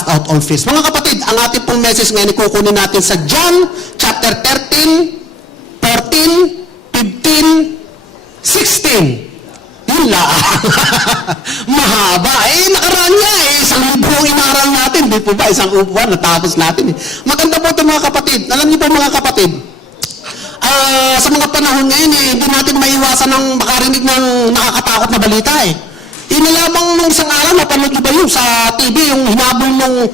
cast out all fears. Mga kapatid, ang ating pong message ngayon kukunin natin sa John chapter 13, 14, 15, 16. Yun lang. Mahaba. Nakaraan niya isang libo inaral natin. Di po ba? Isang upuan, natapos natin. Maganda po ito mga kapatid. Alam niyo po mga kapatid, sa mga panahon ngayon, hindi natin maiwasan ng makarinig ng nakakatakot na balita Inilamang nung isang araw, napanood ba yun sa TV, yung hinabol ng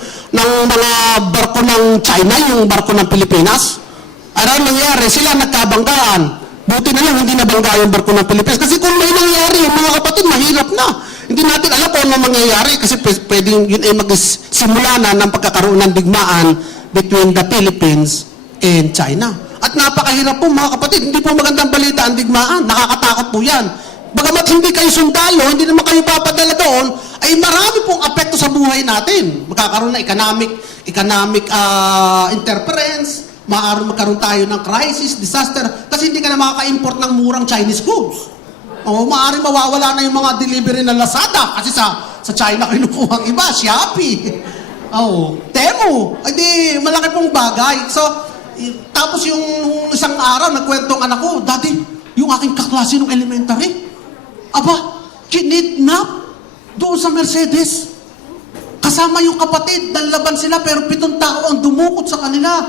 mga barko ng China, yung barko ng Pilipinas? Ano nangyari? Sila nagkabanggaan. Buti na lang, hindi nabangga yung barko ng Pilipinas. Kasi kung may nangyari, yung mga kapatid, mahirap na. Hindi natin alam kung ano mangyayari kasi pwedeng yun ay magsimula na ng pagkakaroon ng digmaan between the Philippines and China. At napakahirap po mga kapatid, hindi po magandang balita ang digmaan. Nakakatakot po yan. Bagamat hindi kayo sundalo, hindi naman kayo papadala doon, ay marami pong apekto sa buhay natin. Magkakaroon na economic interference, maaaring magkaroon tayo ng crisis, disaster, kasi hindi ka na makaka-import ng murang Chinese goods. O maaaring mawawala na yung mga delivery ng Lazada, kasi sa China kinukuha ang iba, Shopee. Temu. Ay di, malaki pong bagay. So, tapos yung isang araw, nagkwento ang anak ko, Daddy, yung aking kaklase ng elementary, kinidnap doon sa Mercedes. Kasama yung kapatid, dalaban sila, pero 7 tao ang dumukot sa kanila.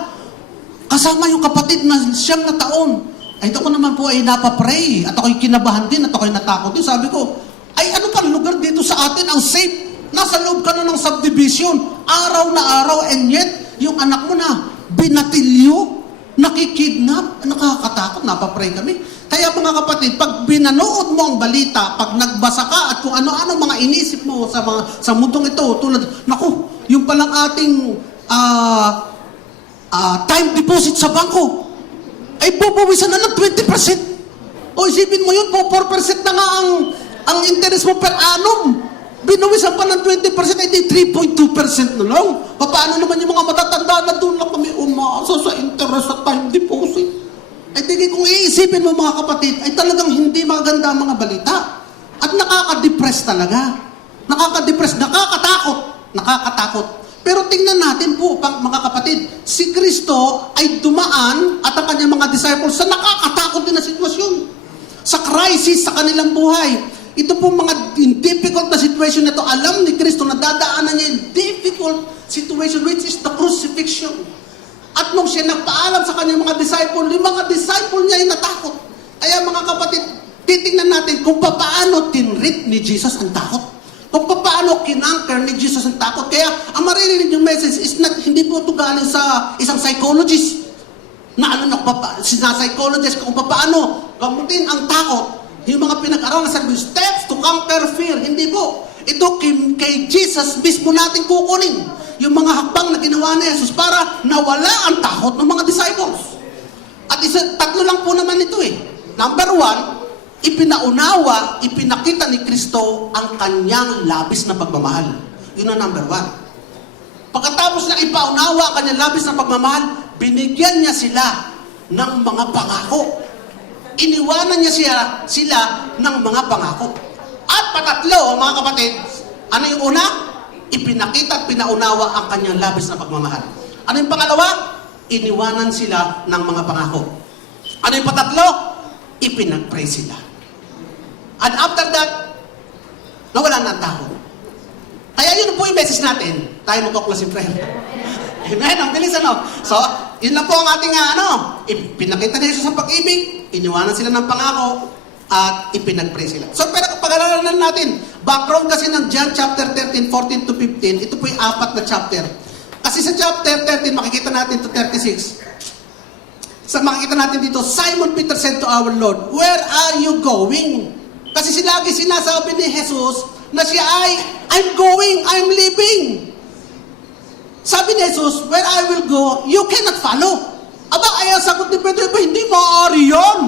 Kasama yung kapatid na 9 na taon. Ay, ito ko naman po ay napapray. At ako'y kinabahan din, at ako'y natakot din. Sabi ko, ay ano pa lugar dito sa atin ang safe? Nasa loob ka na ng subdivision, araw na araw, and yet, yung anak mo na, binatilyo, nakikidnap, nakakatakot, napapray kami. Kaya mga kapatid, pag binanood mo ang balita, pag nagbasa ka at kung ano-ano mga inisip mo sa mundong ito, tulad, naku, yung palang ating time deposit sa bangko, ay bubuwisan na ng 20%. O isipin mo yun, 4% na nga ang interest mo per annum. Binuwisan pa ng 20%, ay di 3.2% na lang. Paano naman yung mga matatanda na doon lang kami umaasa sa interest at time deposit? Ay tigil kung iisipin mo mga kapatid, ay talagang hindi maganda ang mga balita. At nakaka-depress talaga. Nakaka-depress, nakakatakot. Pero tingnan natin po, mga kapatid, si Kristo ay dumaan at ang kanyang mga disciples sa nakakatakot din na sitwasyon. Sa crisis sa kanilang buhay. Ito po mga difficult na situation na ito, alam ni Kristo na dadaanan niya yung difficult situation which is the crucifixion. At nung siya nagpaalam sa kanyang mga disciple, yung mga disciple niya ay natakot. Kaya mga kapatid, titingnan natin kung paano tinreat ni Jesus ang takot. Kung paano kinanker ni Jesus ang takot. Kaya ang maririnig yung message is not, hindi po ito galing sa isang psychologist. Psychologist kung paano gamutin ang takot. Yung mga pinag-aralan sa steps to conquer fear. Hindi po. Ito kay Jesus mismo natin kukunin. Yung mga hakbang na ginawa ni Jesus para nawala ang takot ng mga disciples. At tatlo lang po naman ito Number 1, ipinakita ni Kristo ang kanyang labis na pagmamahal. Yun ang number 1. Pagkatapos na ipaunawa ang kanyang labis na pagmamahal, binigyan niya sila ng mga pangako. Iniwanan niya sila ng mga pangako. At patatlo, mga kapatid, ano yung una? Ipinakita at pinaunawa ang kanyang labis na pagmamahal. Ano yung pangalawa? Iniwanan sila ng mga pangako. Ano yung patatlo? Ipinag-pray sila. And after that, nawala na ang takot. Kaya yun po yung message natin. Tayo magkuklas in prayer. Amen? Ang bilis So, yun lang po ang ating ipinakita ni Jesus ang pag-ibig, iniwanan sila ng pangako, at ipinag-pray sila. So, pero pag-aralan natin, background kasi ng John chapter 13, 14 to 15, ito po yung 4 na chapter. Kasi sa chapter 13, makikita natin to 36. Makikita natin dito, Simon Peter said to our Lord, "Where are you going?" Kasi lagi sinasabi ni Jesus na siya I'm going, I'm leaving. Sabi ni Jesus, "Where I will go, you cannot follow." Ayaw sagot ni Pedro, hindi maaari yan.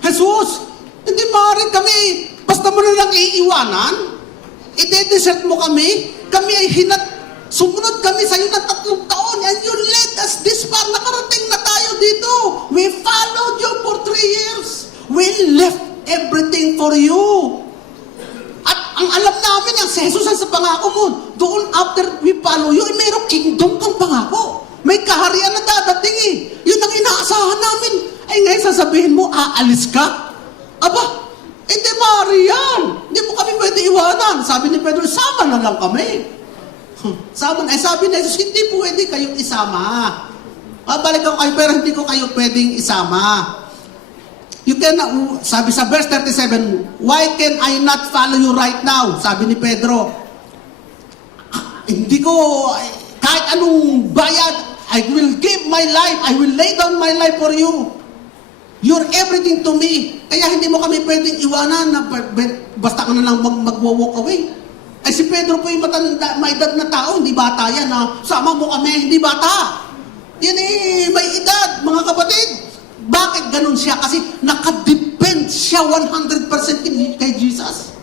Jesus, hindi maaari kami. Basta mo na lang iiwanan. I-desert mo kami. Kami ay sumunod kami sa iyo ng 3 taon. And you led us this far. Nakarating na tayo dito. We followed you for 3 years. We left everything for you. At ang alam namin, ang si Jesus ang sa pangako mo, doon after we follow you, meron kingdom kang pangako. May kaharian na dadating eh. Yun ang inaasahan namin. Ay ngayon sasabihin mo, aalis ka? Aba, hindi maaari yan. Hindi mo kami pwede iwanan. Sabi ni Pedro, sama na lang kami. Sama na. Eh sabi ni Jesus, hindi pwede kayong isama. Babalik ako kayo, pero hindi ko kayo pwedeng isama. You can, sabi sa verse 37, why can I not follow you right now? Sabi ni Pedro, hindi ko, kahit anong bayad, I will give my life, I will lay down my life for you. You're everything to me. Kaya hindi mo kami pwedeng iwanan na basta ka na lang mag-walk away. Ay si Pedro po yung matanda, may edad na tao, hindi bata yan na sama mo kami, hindi bata. Yan eh, may edad, mga kapatid. Bakit ganun siya? Kasi nakadepend siya 100% kay Jesus.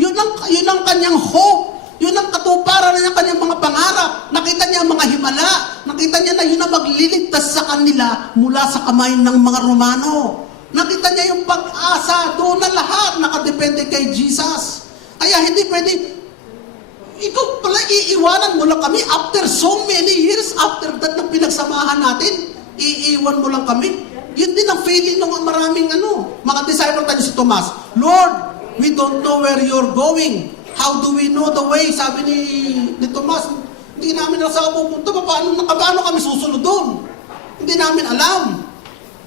Yun ang kanyang hope. Yun ang katuparan ng kanyang mga pangarap. Nakita niya ang mga himala. Nakita niya na yun ang magliligtas sa kanila mula sa kamay ng mga Romano. Nakita niya yung pag-asa. Doon na lahat nakadepende kay Jesus. Kaya hindi pwede, ikaw pala iiwanan mo lang kami after so many years, after that ng pinagsamahan natin, iiwan mo lang kami. Yun din ang feeling ng maraming mga disciple tayo si Tomas. Lord, we don't know where you're going. How do we know the way? Sabi ni Tomas, hindi namin alam saan pupunta. Paano kami susunod doon? Hindi namin alam.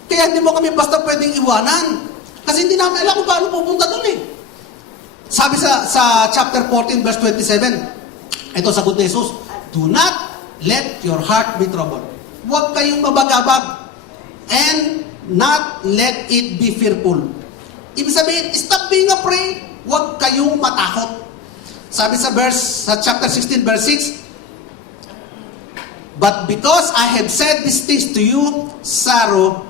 Kaya hindi mo kami basta pwedeng iwanan. Kasi hindi namin alam kung paano pupunta doon eh. Sabi sa chapter 14, verse 27, ito sagot ni Jesus, do not let your heart be troubled. Huwag kayong mabagabag. And not let it be fearful. Ibig sabihin, stop being afraid. Huwag kayong matakot. Sabi sa chapter 16, verse 6, but because I have said these things to you, sorrow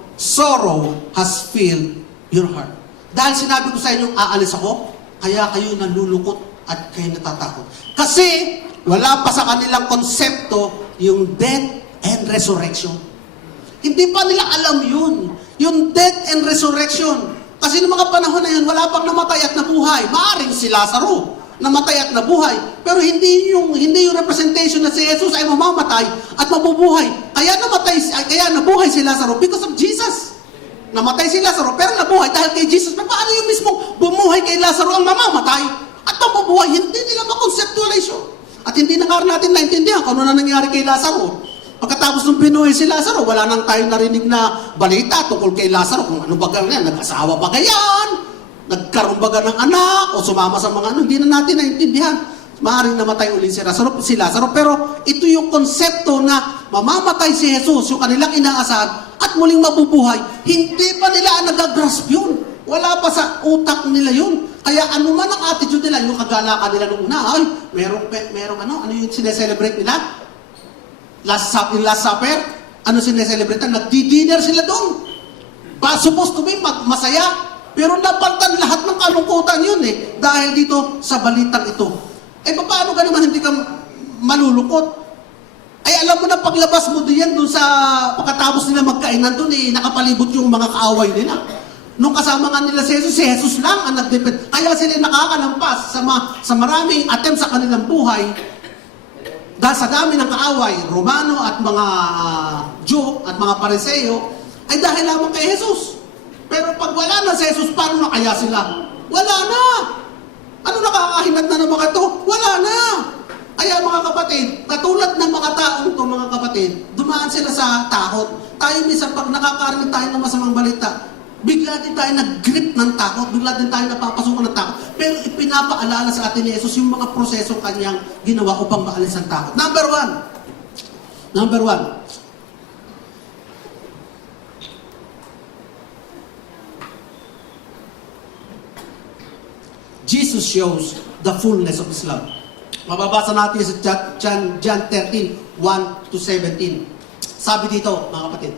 has filled your heart. Dahil sinabi ko sa inyo, aalis ako, kaya kayo nalulukot at kayo natatakot. Kasi wala pa sa kanilang konsepto yung death and resurrection. Hindi pa nila alam yun. Yung death and resurrection. Kasi noong mga panahon na yun, wala pang namatay at nabuhay. Maaring si Lazaro, namatay at nabuhay. Pero hindi yung representation na si Jesus ay mamamatay at mabubuhay. Kaya nabuhay si Lazaro because of Jesus. Namatay si Lazaro pero nabuhay dahil kay Jesus. Paano yung mismong bumuhay kay Lazaro ang mamamatay at mabubuhay? Hindi nila makonceptualize yun. At hindi na nga natin naintindihan kung ano na nangyari kay Lazaro. Pagkatapos nung binuhay si Lazaro, wala nang tayong narinig na balita tungkol kay Lazaro. Kung ano ba ganyan, nag-asawa ba ganyan? Nagkaroon ba ng anak? O sumama sa mga hindi na natin naintindihan. Maaaring namatay ulit si Lazaro. Pero ito yung konsepto na mamamatay si Jesus, yung kanilang inaasahan, at muling mabubuhay. Hindi pa nila nagagrasp yun. Wala pa sa utak nila yun. Kaya ano man ang attitude nila, yung kagalakan nila nung una, ay, merong ano yung sineselebrate nila? Last Supper, ano sineselebrate? Nagdi-dinner sila doon. Supposed to be masaya. Pero napaltan lahat ng kalungkutan yun eh. Dahil dito sa balitang ito. Eh paano ka naman hindi ka malulungkot? Ay alam mo na paglabas mo diyan doon sa pagkatapos nila magkainan doon eh, nakapalibot yung mga kaaway nila. Nung kasama nga nila si Jesus lang ang nagdepend. Kaya sila nakakalampas sa maraming attempt sa kanilang buhay. Dahil sa dami ng kaaway, Romano at mga Jew at mga Pariseo, ay dahil lamang kay Jesus. Pero pag wala na si Jesus, paano na kaya sila? Wala na! Ano nakakahinat na ng mga ito? Wala na! Kaya mga kapatid, katulad ng mga taong ito, mga kapatid, dumaan sila sa takot. Tayo minsan pag nakakarinig tayo ng masamang balita, bigla din tayo nag-grip ng takot, bigla din tayo napapasukan ng takot. Pero ipinapaalala sa atin ni Jesus yung mga prosesong kanyang ginawa upang maalis ang takot. Number one. Jesus shows the fullness of His love. Mababasa natin sa John 13, 1-17. Sabi dito, mga kapatid,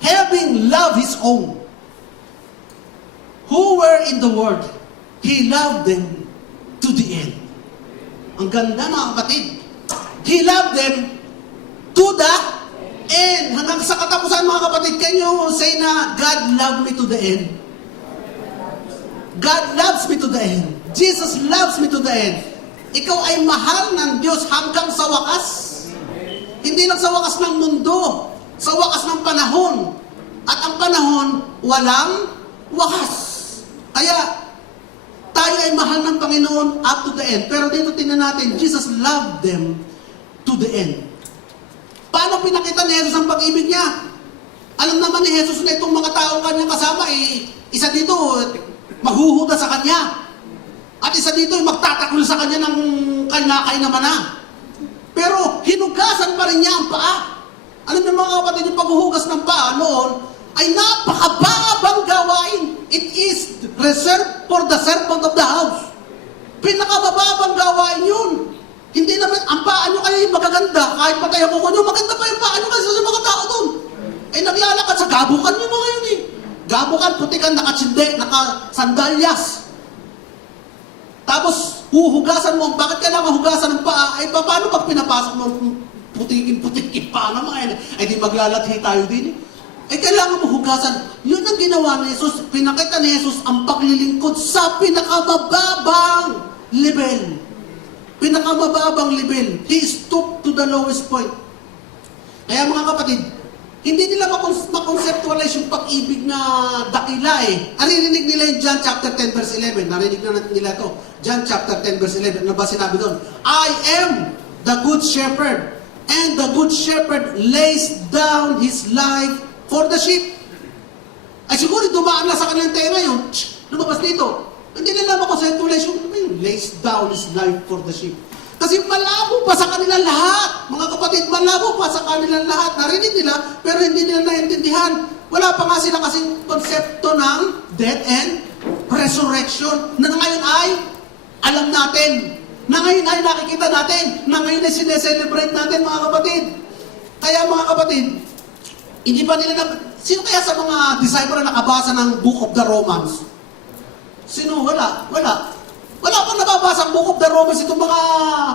having loved His own, who were in the world, He loved them to the end. Ang ganda, mga kapatid. He loved them to the end. Hanggang sa katapusan, mga kapatid, can you say na God loved me to the end? God loves me to the end. Jesus loves me to the end. Ikaw ay mahal ng Diyos hanggang sa wakas. wakas ng mundo, sa wakas ng panahon. At ang panahon, walang wakas. Kaya, tayo ay mahal ng Panginoon up to the end. Pero dito tingnan natin, Jesus loved them to the end. Paano pinakita ni Jesus ang pag-ibig niya? Alam naman ni Jesus na itong mga taong kanyang kasama, isa dito, maghuhuda sa kanya. At isa dito, magtatakol sa kanya ng kainakay naman na. Pero hinugasan pa rin niya ang paa. Alam niyo mga kapatid, yung paghuhugas ng paa noon ay napakababang gawain. It is reserved for the servant of the house. Pinakababang gawain yun. Hindi naman, ang paa nyo kayo magaganda. Kahit patay ako ko nyo, maganda pa yung paa nyo kasi sa mga tao doon. Ay naglalakad sa gabukan nyo mga yun eh. Gabukan, putikan, nakatsinde, nakasandalyas. Tapos, huhugasan mo, bakit kailangan hugasan ng paa? Ay, paano pag pinapasok mo putikin pa naman? Ay, di maglalathi tayo din. Ay, kailangan mo hugasan. Yun ang ginawa ni Jesus. Pinakita ni Jesus ang paglilingkod sa pinakamababang level. Pinakamababang level. He stooped to the lowest point. Kaya mga kapatid, hindi nila makonceptualize yung pag-ibig na dakila eh. Naririnig nila yung John chapter 10 verse 11. Narinig na nila ito. John chapter 10 verse 11. Ano ba sinabi doon? I am the good shepherd, and the good shepherd lays down his life for the sheep. Ay siguro dumaan na sa kanilang tenga yun. Lumabas dito. Hindi nila makonceptualize yung lays down his life for the sheep. Kasi malabo pa sa kanilang lahat. Mga kapatid, malabo pa sa kanilang lahat. Narinig nila, pero hindi nila naintindihan. Wala pa nga sila kasing konsepto ng death and resurrection na ngayon ay alam natin. Na ngayon ay nakikita natin. Na ngayon ay sineselebrate natin, mga kapatid. Kaya mga kapatid, hindi pa nila sino kaya sa mga disciple na nakabasa ng Book of the Romans? Sino? Wala. Wala pang nababasa ang Book of the Romans itong mga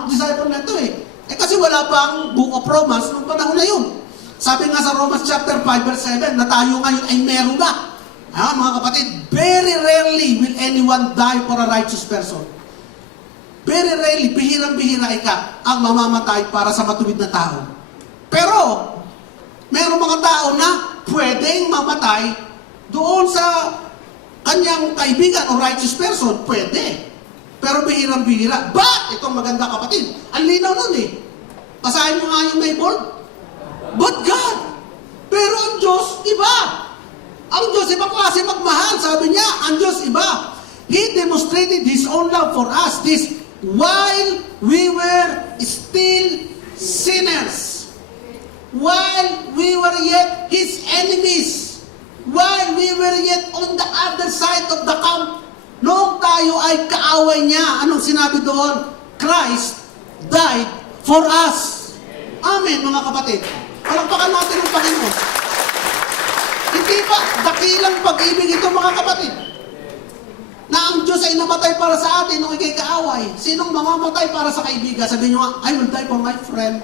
disciple na ito eh. Kasi wala pang Book of Romans noong panahon na yun. Sabi nga sa Romans chapter 5 verse 7 na tayo ngayon ay meron na. Mga kapatid, very rarely will anyone die for a righteous person. Very rarely, bihirang-bihira ang mamamatay para sa matuwid na tao. Pero, meron mga tao na pwedeng mamatay doon sa kanyang kaibigan o righteous person. Pwede. Pero bihirang-bihira. But, itong maganda kapatid, ang linaw nun eh. Basahin mo nga yung Bible. But God. Pero ang Diyos, iba. Ang Diyos, ibang klase magmahal. Sabi niya, ang Diyos, iba. He demonstrated His own love for us. This, while we were still sinners. While we were yet His enemies. While we were yet on the other side of the camp. Noong tayo ay kaaway niya, anong sinabi doon? Christ died for us. Amen, mga kapatid. Palakpakan natin ang Panginoon. Hindi ba dakilang pag-ibig ito, mga kapatid? Na ang Diyos ay namatay para sa atin nung ikay kaaway. Sinong mamamatay para sa kaibigan? Sabi nyo nga, I will die for my friend.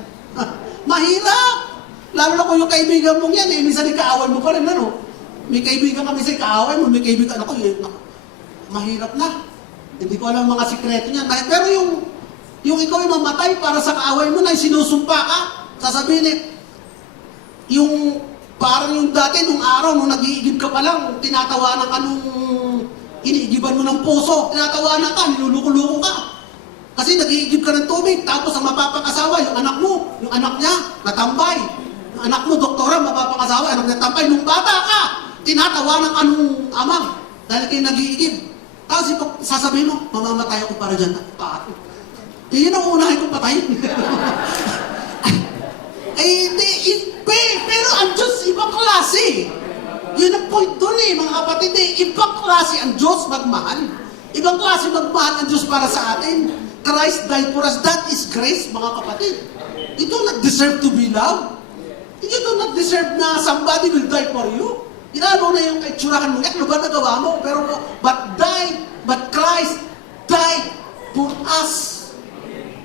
Mahirap! Lalo na kung yung kaibigan mong yan, minsan ikaaway mo pa rin, ano? May kaibigan kami sa kaaway mo, may kaibigan ako, mahirap na. Hindi ko alam mga sikreto niyan. Pero yung ikaw ay mamatay para sa kaaway mo na sinusumpa ka, sasabihin yung parang yung dati, nung araw, nung nag-iigib ka pa lang, tinatawanan ka nung iniigiban mo ng puso, tinatawanan ka, niluluko-luko ka. Kasi nag-iigib ka ng tubig, tapos ang mapapakasawa, yung anak mo, yung anak niya, natambay. Yung anak mo, doktora, mapapakasawa, anak niya tambay. Nung bata ka, tinatawanan ka nung amang, dahil kayo nag-iigib. Kasi sasabihin mo, mamamatay ako para dyan. Yun ang unahin kong patayin. Pero ang Diyos, ibang klase. Yun ang point doon mga kapatid. Ibang klase ang Diyos magmahal. Ibang klase magmahal ang Diyos para sa atin. Christ died for us. That is grace, mga kapatid. You do not deserve to be loved. You do not deserve na somebody will die for you. Inano na yung kaitsurahan mo, ano ba nagawa mo? Pero, but Christ died for us.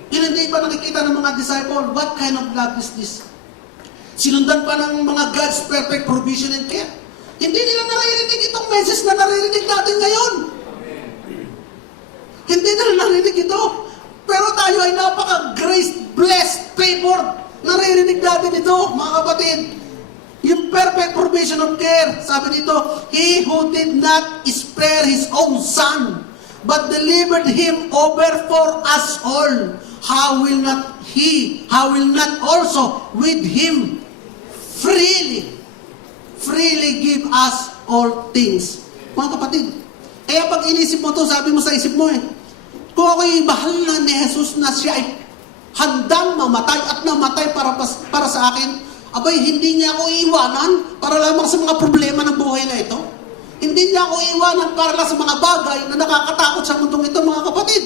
Yun hindi pa nakikita ng mga disciple, what kind of love is this? Sinundan pa ng mga God's perfect provision and care. Hindi nila naririnig itong message na naririnig natin ngayon. Hindi nila naririnig ito. Pero tayo ay napaka-grace, blessed, favored. Naririnig natin ito, mga kapatid. Yung perfect provision of care, sabi dito, He who did not spare His own Son, but delivered Him over for us all, how will not also with Him freely give us all things? Mga kapatid, kaya pag inisip mo to, sabi mo sa isip mo kung ako'y bahal na ni Jesus na siya ay handang mamatay at namatay para sa akin, abay, hindi niya ako iiwanan para lamang sa mga problema ng buhay na ito. Hindi niya ako iiwanan para lang sa mga bagay na nakakatakot sa mundong ito, mga kapatid.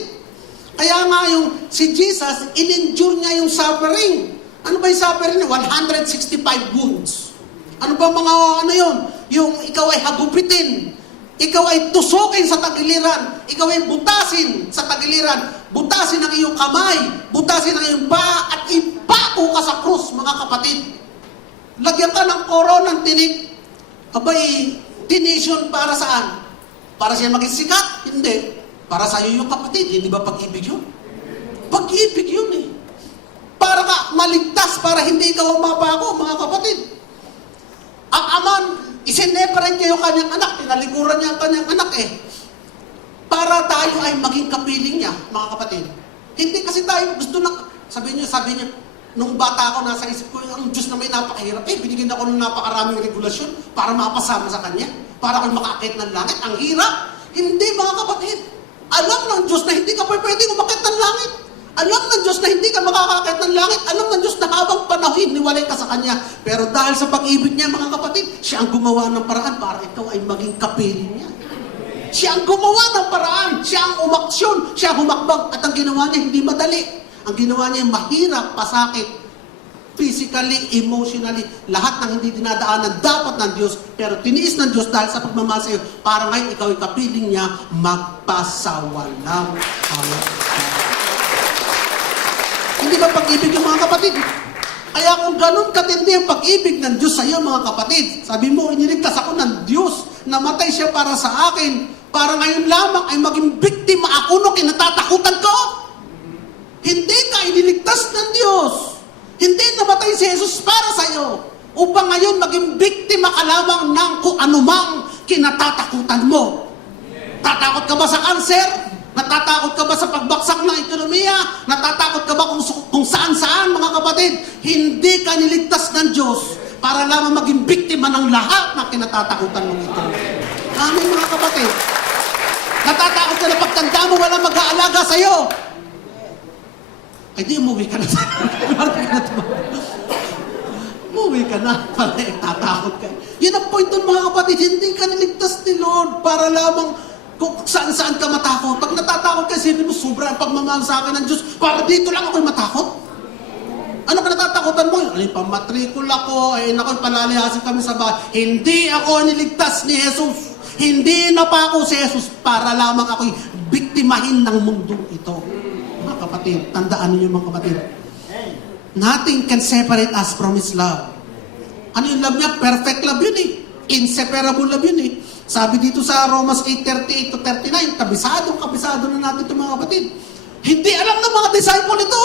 Kaya nga yung si Jesus, in-endure niya yung suffering. Ano ba yung suffering? 165 wounds. Ano ba mga yun? Yung ikaw ay hagupitin. Ikaw ay tusukin sa tagiliran. Ikaw ay butasin sa tagiliran. Butasin ang iyong kamay. Butasin ang iyong paa at ipako ka sa krus, mga kapatid. Lagyan ka ng koronang tinik. Abay, tinisyon para saan? Para siya maging sikat? Hindi. Para sa iyo yung kapatid. Hindi ba pag-ibig yun? Pag-ibig yun Para ka maligtas, para hindi ka umapako, mga kapatid. Ang aman, isineparate niya yung kanyang anak. Tinalikuran niya ang kanyang anak para tayo ay maging kapiling niya, mga kapatid. Hindi kasi tayo gusto sabi niya, nung bata ako, nasa isip ko, ang Diyos na may napakahirap. Binigyan ako ng napakaraming regulasyon para mapasama sa Kanya. Para ako makakit ng langit. Ang hirap. Hindi, mga kapatid. Alam ng Diyos na hindi ka pwedeng umakit ng langit. Alam ng Diyos na hindi ka makakakit ng langit. Alam ng Diyos na habang panahon, niwalay ka sa Kanya. Pero dahil sa pag-ibig niya, mga kapatid, siya ang gumawa ng paraan para ikaw ay maging kapiling niya. Siya ang gumawa ng paraan. Siya ang umaksyon. Siya ang humakbang. At ang ginawa niya, hindi madali. Ang ginawa niya mahirap, pasakit, physically, emotionally, lahat ng hindi dinadaanan dapat ng Diyos, pero tiniis ng Diyos dahil sa pagmamahal sa iyo, para ngayon ikaw ay kapiling niya, magpasawalang hawak. Hindi ba pag-ibig yung mga kapatid? Kaya kung ganun katindi ang pag-ibig ng Diyos sa iyo, mga kapatid, sabi mo, iniligtas ako ng Diyos, namatay siya para sa akin, para ngayon lamang ay maging biktima ako nung kinatatakutan ko. Hindi ka iniligtas ng Diyos. Hindi namatay si Jesus para sa iyo. Upang ngayon maging biktima ka lamang ng kung anumang kinatatakutan mo. Tatakot ka ba sa kanser? Natatakot ka ba sa pagbaksak ng ekonomiya? Natatakot ka ba kung saan-saan, mga kapatid? Hindi ka niligtas ng Diyos para lamang maging biktima ng lahat ng kinatatakutan mo ito. Amen, mga kapatid. Natatakot ka na pagtanda mo, walang mag-aalaga sa iyo. Ay, di, umuwi ka na. Umuwi ka na. Tatakot ka. Yun ang point ng mga kapatid. Hindi ka niligtas ni Lord para lamang kung saan-saan ka matakot. Pag natatakot ka, sabi mo, sobra ang pagmamahal sa akin ng Diyos. Para dito lang ako'y matakot. Ano ka natatakotan mo? Ay, pamatrikula ko. Ay, nako'y palalihasin kami sa bahay. Hindi ako niligtas ni Jesus. Hindi na pa ako si Jesus para lamang ako'y biktimahin ng mundo ito. Mga kapatid, tandaan niyo mga kapatid. Nothing can separate us from His love. Ano yung love niya? Perfect love yun Inseparable love yun Sabi dito sa Romans 8:38 to 39, kabisado na natin ito mga kapatid. Hindi alam ng mga disciple ito.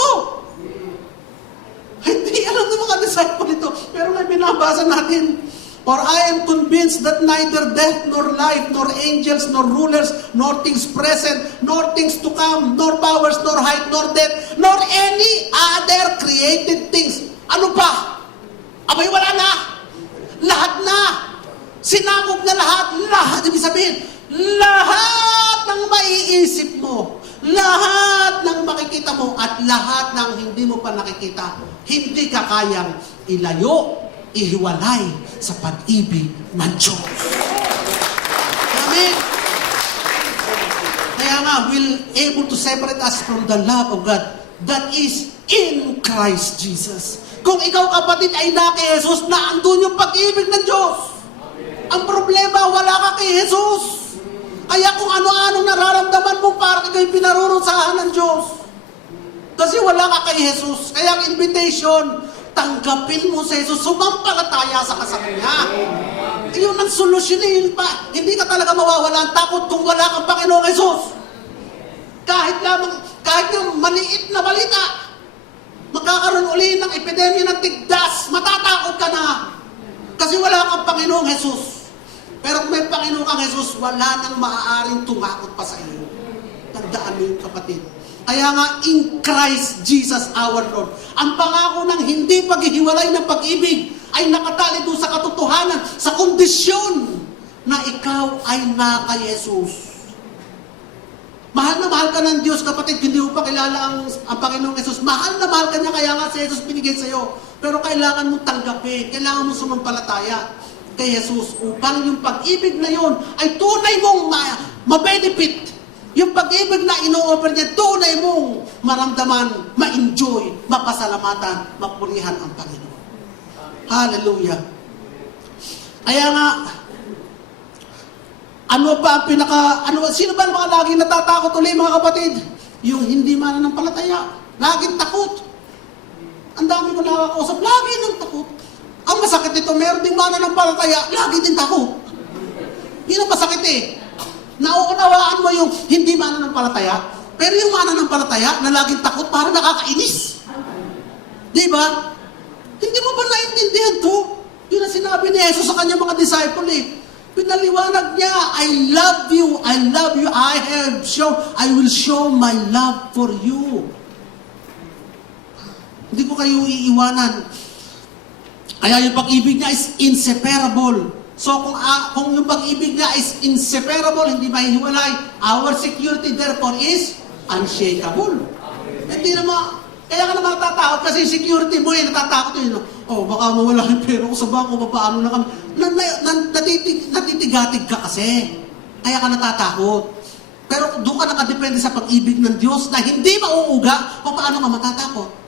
Hindi alam ng mga disciple ito. Pero may binabasa natin. For I am convinced that neither death, nor life, nor angels, nor rulers, nor things present, nor things to come, nor powers, nor height, nor depth, nor any other created things. Ano pa? Abay, wala na. Lahat na. Sinakop na lahat. Lahat. Ibig sabihin, lahat ng maiisip mo, lahat ng makikita mo, at lahat ng hindi mo pa nakikita, hindi ka kayang ilayo, ihiwalay sa pag-ibig ng Diyos. Amen. Kaya nga, will able to separate us from the love of God that is in Christ Jesus. Kung ikaw, kapatid, ay na kay Jesus, na andun yung pag-ibig ng Diyos. Ang problema, wala ka kay Jesus. Kaya kung ano-ano nararamdaman mo, parang ikaw'y pinarurusahan ng Diyos. Kasi wala ka kay Jesus. Kaya ang invitation, tanggapin mo si Jesus, sumampalataya sa Kanya. Yun ang solusyonin pa. Hindi ka talaga mawawala ang takot kung wala kang Panginoong Jesus. Kahit yung maliit na balita, magkakaroon uli ng epidemya ng tigdas, matatakot ka na. Kasi wala kang Panginoong Jesus. Pero kung may Panginoong kang Jesus, wala nang maaaring tumakot pa sa iyo. Tandaan mo yun, kapatid. Kaya nga, in Christ Jesus our Lord, ang pangako ng hindi paghihiwalay ng pag-ibig ay nakatali doon sa katotohanan, sa kondisyon na ikaw ay naka Jesus. Mahal na mahal ka ng Diyos, kapatid, hindi mo pa kilala ang Panginoong Jesus. Mahal na mahal ka niya, kaya nga si Jesus binigay sa iyo. Pero kailangan mo tanggapin, kailangan mo sumampalataya kay Jesus upang yung pag-ibig na yon ay tunay mong ma-benefit. Yung pag-ibig na ino-offer niya, tunay mong maramdaman, ma-enjoy, mapasalamatan, mapurihan ang Panginoon. Hallelujah. Kaya nga, sino ba ang mga laging natatakot ulit, mga kapatid? Yung hindi mananampalataya. Laging takot. Ang dami ko nakakausap, lagi nang takot. Ang masakit nito, meron ding mananampalataya, lagi din takot. Yun ang masakit eh. Nauunawaan mo yung hindi mananampalataya, pero yung mananampalataya na laging takot, para nakakainis. Di ba? Hindi mo ba naintindihan to? Yun ang sinabi ni Jesus sa kanyang mga disciple eh. Pinaliwanag niya, I love you, I will show my love for you. Hindi ko kayo iiwanan. Kaya yung pag-ibig niya is inseparable. So kung yung pag-ibig niya is inseparable, hindi mahihiwalay, our security therefore is unshakable. Hindi naman, kaya ka naman natatakot kasi security mo eh, natatakot yun. Oh, baka mawala yung pera ko sa bangko, paano na kami. Natitigatig ka kasi. Kaya ka natatakot. Pero doon ka nakadepende sa pag-ibig ng Diyos na hindi mauuga, paano ka matatakot?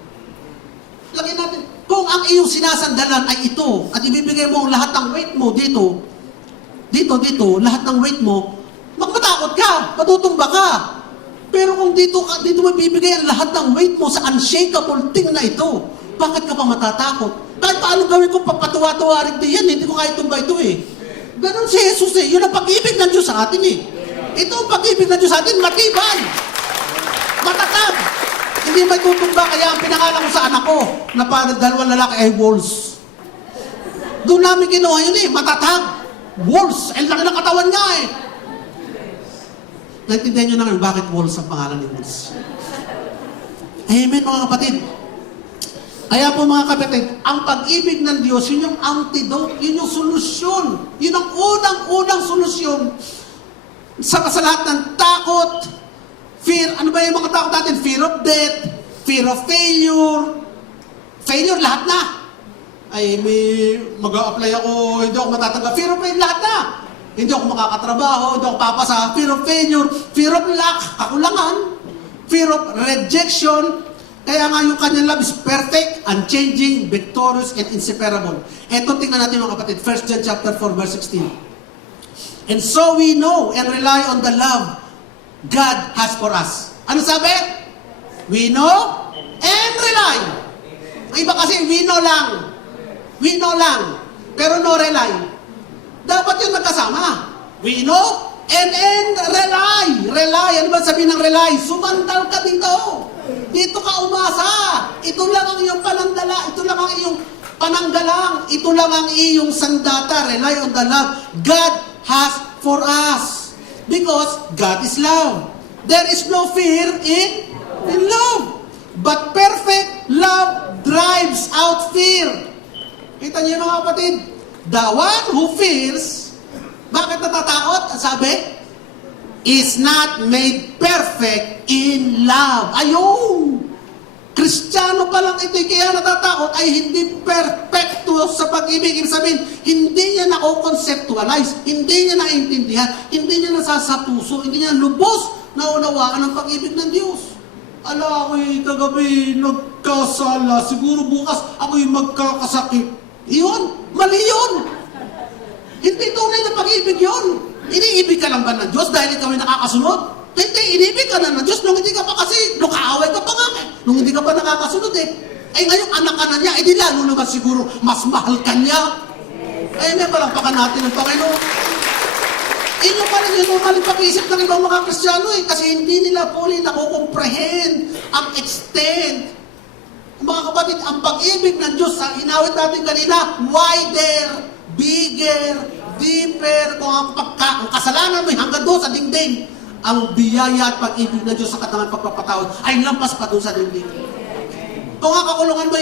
Lagyan natin, kung ang iyong sinasandalan ay ito, at ibibigay mo lahat ng weight mo dito, lahat ng weight mo, magmatakot ka, matutumba ka. Pero kung dito mo bibigay ang lahat ng weight mo sa unshakable thing na ito, bakit ka pa matatakot? Kahit paano gawin ko, papatuwa-tuwarin din yan, hindi ko kaya tumba ito eh. Ganon si Jesus eh, yun ang pag-ibig ng Diyos sa atin eh. Ito ang pag-ibig ng Diyos sa atin, matibay, matatag. Hindi may tutumba, kaya ang pinangalan ko sa anak ko, na parang dalawang lalaki ay walls. Doon namin kinuha yun eh, matatag. Walls, ang laki ng katawan niya eh. Naintindihan nyo naman bakit walls ang pangalan ni walls. Amen mga kapatid. Kaya po mga kapatid, ang pag-ibig ng Diyos, yun yung antidote, yun yung solusyon. Yun ang unang solusyon sa lahat ng takot, fear, ano ba yung mga takot natin? Fear of death, fear of failure. Failure, lahat na. Ay, mag-a-apply ako, hindi ako matatanggap. Fear of failure, lahat na. Hindi ako makakatrabaho, hindi ako papasa. Fear of failure, fear of lack, kakulangan. Fear of rejection. Kaya nga yung kanyang love is perfect, unchanging, victorious, and inseparable. Eto, tingnan natin mga kapatid. 1 John chapter 4, verse 16. And so we know and rely on the love God has for us. Ano sabi? We know and rely. Ang iba kasi, we know lang. We know lang. Pero no rely. Dapat yun magkasama. We know and rely. Rely. Ano ba sabihin ng rely? Sumandal ka dito. Dito ka umasa. Ito lang ang iyong panandala. Ito lang ang iyong pananggalang. Ito lang ang iyong sandata. Rely on the love God has for us. Because God is love. There is no fear in love. But perfect love drives out fear. Kita niyo mga kapatid? The one who fears, bakit natatakot? Sabi, is not made perfect in love. Ayun! Kristiyano pa lang ito, kaya natatakot ay hindi perfecto sa pag-ibig. Ibig sabihin, hindi niya na-conceptualize, hindi niya naintindihan, hindi niya nasasapuso, hindi niya lubos na unawaan ang pag-ibig ng Diyos. Ala, ako'y kagabi nagkasala, siguro bukas ako'y magkakasakit. Iyon, mali yun. Hindi tunay na pag-ibig yun. Iniibig ka lang ba ng Diyos dahil ikaw ay nakakasunod? Hindi, inibig ka na ng Diyos nung hindi ka pa kasi, kaaway ka pa nga. Nung hindi ka pa nakakasunod eh. Ay ngayon, anak ka na niya, di lalo naman siguro mas mahal ka niya. Ay may palampakan natin ng Panginoon. Inyo pa rin yung maling pag-iisip ng ibang mga Kristiyano eh. Kasi hindi nila fully nakukomprehend ang extent Mga kapatid, ang pag-ibig ng Diyos, sa inawit natin kanina, wider, bigger, deeper, kung ang kasalanan mo hanggang doon sa dingding, ang biyaya at pag-ibig ng Diyos sa katangan pagpapatawad ay lampas pa doon sa dingding. Kung ang kakulungan mo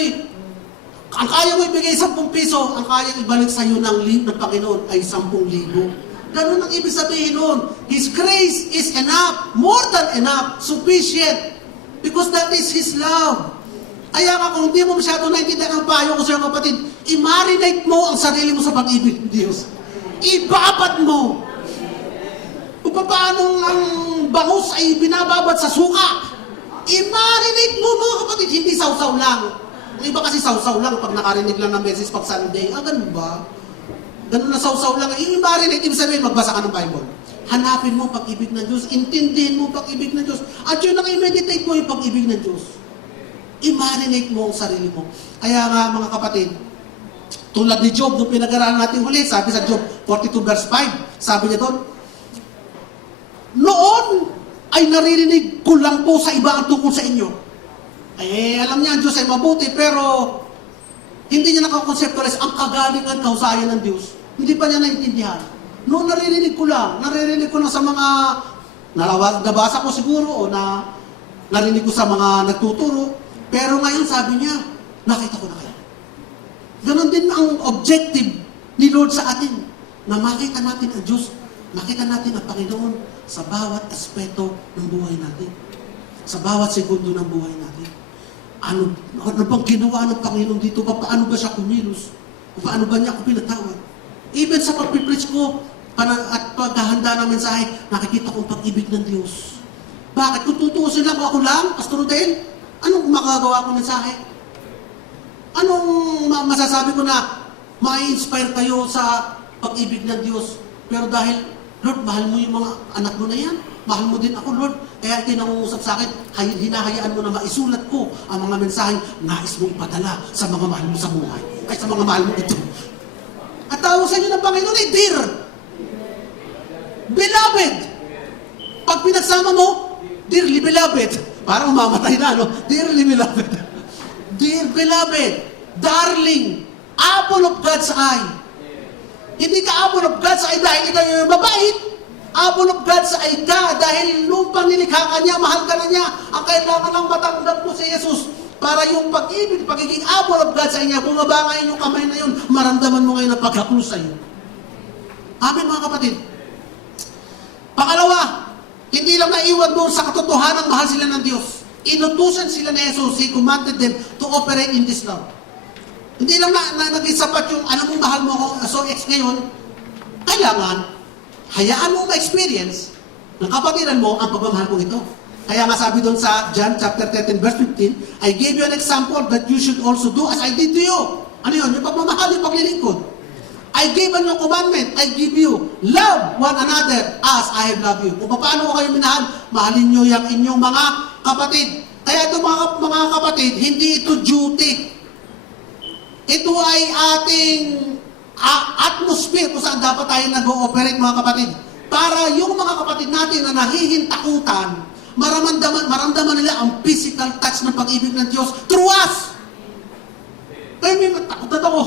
ang kaya mo ibigay 10 piso, ang kayang ibalik sa iyo ng Panginoon ay 10,000. Ganun ang ibig sabihin nun. His grace is enough, more than enough, sufficient. Because that is His love. Kaya nga kung hindi mo masyado naintindihan ang payo ko sa iyo kapatid, i-marinate mo ang sarili mo sa pag-ibig ng Diyos. Ibabad mo. Kung paano ang bangus ay binababad sa suka, i-marinate mo mga kapatid, hindi sausaw lang. Ang iba kasi sausaw lang pag nakarinig lang ng message pag Sunday. Ganun ba? Ganun na sausaw lang. Yung i-marinate, ibig sabihin, magbasa ka ng Bible. Hanapin mo pag-ibig ng Diyos. Intindihin mo pag-ibig ng Diyos. At yun ang i-meditate mo yung pag-ibig ng Diyos. I-marinate mo ang sarili mo. Kaya nga mga kapatid, tulad ni Job, nung pinag-aralan natin huli, sabi sa Job 42 verse 5, sabi niya doon, noon ay naririnig ko lang po sa iba ang tungkol sa inyo. Alam niya, ang Diyos ay mabuti, pero hindi niya nakakonseptualize ang kagalingan, kahusayan ng Diyos. Hindi pa niya naintindihan. Noon naririnig ko lang sa mga nabasa ko siguro o narinig ko sa mga nagtuturo. Pero ngayon sabi niya, nakita ko na kayo. Ganon din ang objective ni Lord sa atin, na makita natin ang Diyos, makita natin ang Panginoon sa bawat aspeto ng buhay natin. Sa bawat segundo ng buhay natin. Ano bang ginawa ng Panginoon dito? Paano ba siya kumilos? Paano ba niya ako pinatawad? Even sa pag-preach ko at paghahanda ng mensahe, nakikita ko ang pag-ibig ng Diyos. Bakit? Kung tutuusin lang ako lang, Pastor Rodel, anong makagawa ko ng mensahe? Anong masasabi ko na ma-inspire kayo sa pag-ibig ng Diyos? Pero dahil, Lord, mahal mo yung mga anak mo na yan. Mahal mo din ako, Lord. Kaya kinangungusap sa akin, hinahayaan mo na maisulat ko ang mga mensaheng nais mong ipadala sa mga mahal mo sa buhay. Ay, sa mga mahal mo ito. At tawag sa inyo ng Panginoon ay, Dear Beloved. Pag pinagsama mo, Dearly Beloved. Parang mamatay na, no? Dearly Beloved. Dear Beloved. Darling. Apple of God's eye. Hindi ka apple of God's eye dahil ikaw yung mabait. Apple of God's eye ka dahil nung panilikha ka niya, mahal ka na niya. Ang kailangan lang matanggap mo si Jesus para yung pag-ibig, pagiging apple of God's eye niya, bumaba ngayon yung kamay na yun, maramdaman mo ngayon ang paghapulos sa iyo. Amen mga kapatid. Pangalawa, hindi lang naiwan doon sa katotohanan, mahal sila ng Diyos. Inutusan sila ni Jesus, He commanded them to operate in this love. Hindi lang naging sapat yung, alam mo, mahal mo ako, so ngayon, kailangan, hayaan mo ma-experience ng kapatiran mo ang pagmamahal ko ito. Kaya nga sabi doon sa John chapter 13 verse 15, I gave you an example that you should also do as I did to you. Ano yun? Yung pagmamahal, yung paglilingkod. I gave a new commandment. I give you, love one another as I have loved you. Kung paano ko kayo minahal, mahalin nyo yung inyong mga kapatid. Kaya ito mga kapatid, hindi ito duty. Ito ay ating atmosphere kung saan dapat tayo nag-ooperate mga kapatid. Para yung mga kapatid natin na nahihintakutan, maramdaman nila ang physical touch ng pag-ibig ng Diyos through us. Kaya may takot na ako,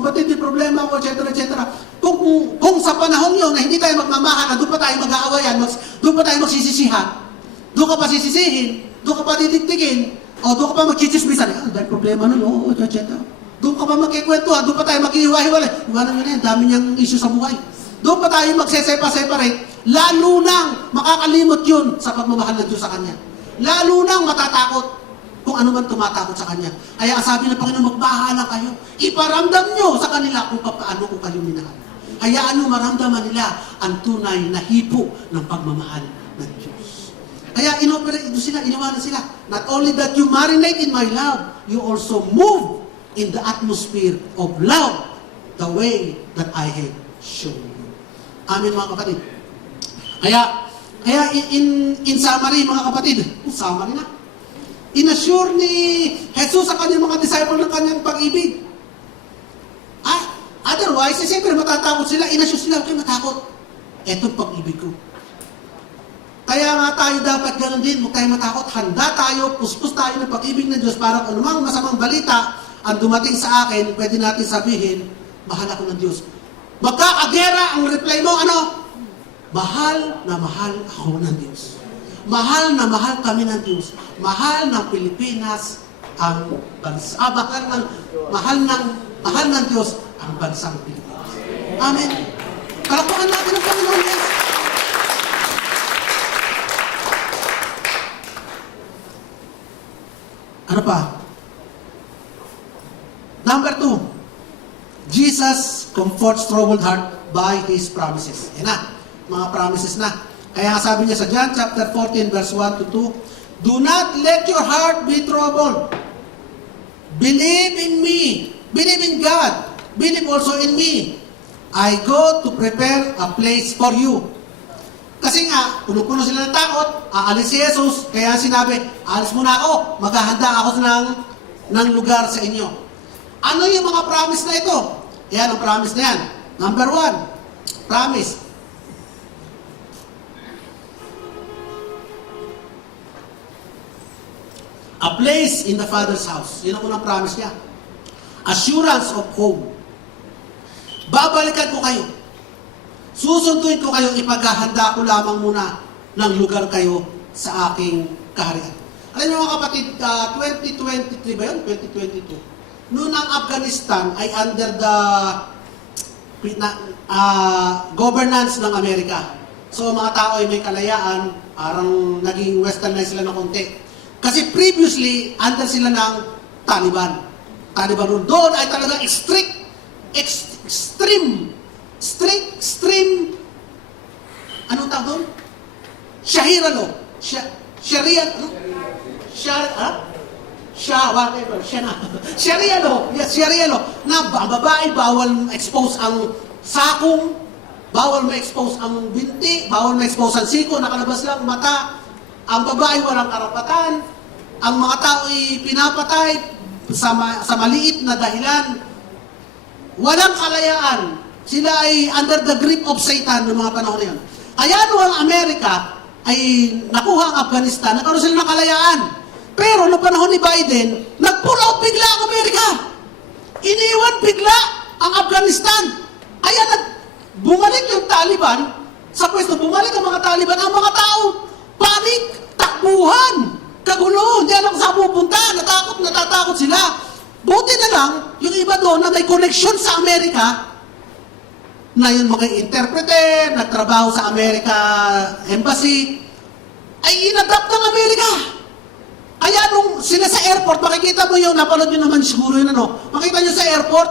kapatid, may problema ako, etc. etc. Kung sa panahon yun na hindi tayo magmamahal, doon pa tayo mag-aawayan, doon pa tayo magsisisihan, doon ka pa sisisihin, doon ka pa didiktigin, o doon ka pa magchichismisan, dahil problema nun, etc. Doon ka pa magkikwentuhan, doon pa tayo maghihiwa-hiwalay. Iwanan nyo na yan, dami niyang issue sa buhay. Doon pa tayo magsesepa-separate, lalo nang makakalimot yun sa pagmamahal ng Diyos sa Kanya. Lalo nang matatakot kung ano man tumatakot sa Kanya. Kaya sabi ng Panginoon, magbahala kayo. Iparamdam nyo sa kanila kung paano ko kayo minahal. Hayaan nyo maramdaman nila ang tunay na hipo ng pagmamahal ng Diyos. Kaya inoperate sila, iniwanan sila. Not only that you marinate in my love, you also move in the atmosphere of love the way that I have shown you. Amen mga kapatid. Kaya in summary mga kapatid, summary na. Inassure ni Jesus sa kanyang mga disciple ng kanyang pag-ibig. Otherwise, siyempre matatakot sila, inassure sila, okay matakot. Etong pag-ibig ko. Kaya nga tayo dapat ganoon din, huwag tayo matakot. Handa tayo, puspos tayo ng pag-ibig ng Diyos para kung anumang masamang balita ang dumating sa akin, pwede natin sabihin, mahal ako ng Diyos. Magkakagera, ang reply mo, ano? Mahal na mahal ako ng Diyos. Mahal na mahal kami ng Diyos. Mahal ng Pilipinas ang bansa. Mahal ng Diyos ang bansang Pilipinas. Amen. Palakpakan natin ang Panginoon Yesus. Ano pa? Number 2, Jesus comforts troubled heart by His promises. Yan na, mga promises na. Kaya sabi niya sa John chapter 14 verse 1 to 2, do not let your heart be troubled. Believe in me. Believe in God. Believe also in me. I go to prepare a place for you. Kasi nga, puno-puno sila ng takot, aalis si Jesus, kaya sinabi, alis muna ako, maghahanda ako ng lugar sa inyo. Ano yung mga promise na ito? Yan ang promise na yan. Number 1, promise. A place in the Father's house. Yun ang unang promise niya. Assurance of home. Babalikan ko kayo. Susunduin ko kayo, ipaghahanda ko lamang muna ng lugar kayo sa aking kaharian. Alam niyo mga kapatid, 2023 ba yun? 2022. Noon ang Afghanistan ay under the governance ng Amerika. So mga tao ay may kalayaan, parang naging westernized sila ng konti. Kasi previously, under sila ng Taliban. Taliban doon ay talagang extreme, anong tawag doon? Sharia law. Sharia law. Yes, Sharia law. Na ang babae, bawal expose ang sakong, bawal ma-expose ang binti, bawal ma-expose ang siko, nakalabas lang mata. Ang babae walang karapatan. Ang mga tao ay pinapatay sa maliit na dahilan. Walang kalayaan. Sila ay under the grip of Satan noong mga panahon na yun. Kaya noong ang Amerika ay nakuha ang Afghanistan, nagkaroon sila ng kalayaan. Pero noong panahon ni Biden, nag-pull out bigla ang Amerika. Iniwan bigla ang Afghanistan. Kaya bumalik yung Taliban, sa pwesto, bumalik ang mga Taliban, ang mga tao, panik, takbuhan, kagulo, hindi alam saan pupunta, natatakot sila. Buti na lang, yung iba doon na may connection sa Amerika, na yun mag-interpreter, nagtrabaho sa America Embassy, ay inadapt ng Amerika. Kaya nung sila sa airport, makikita mo yung, napanood nyo naman siguro yun, makikita nyo sa airport,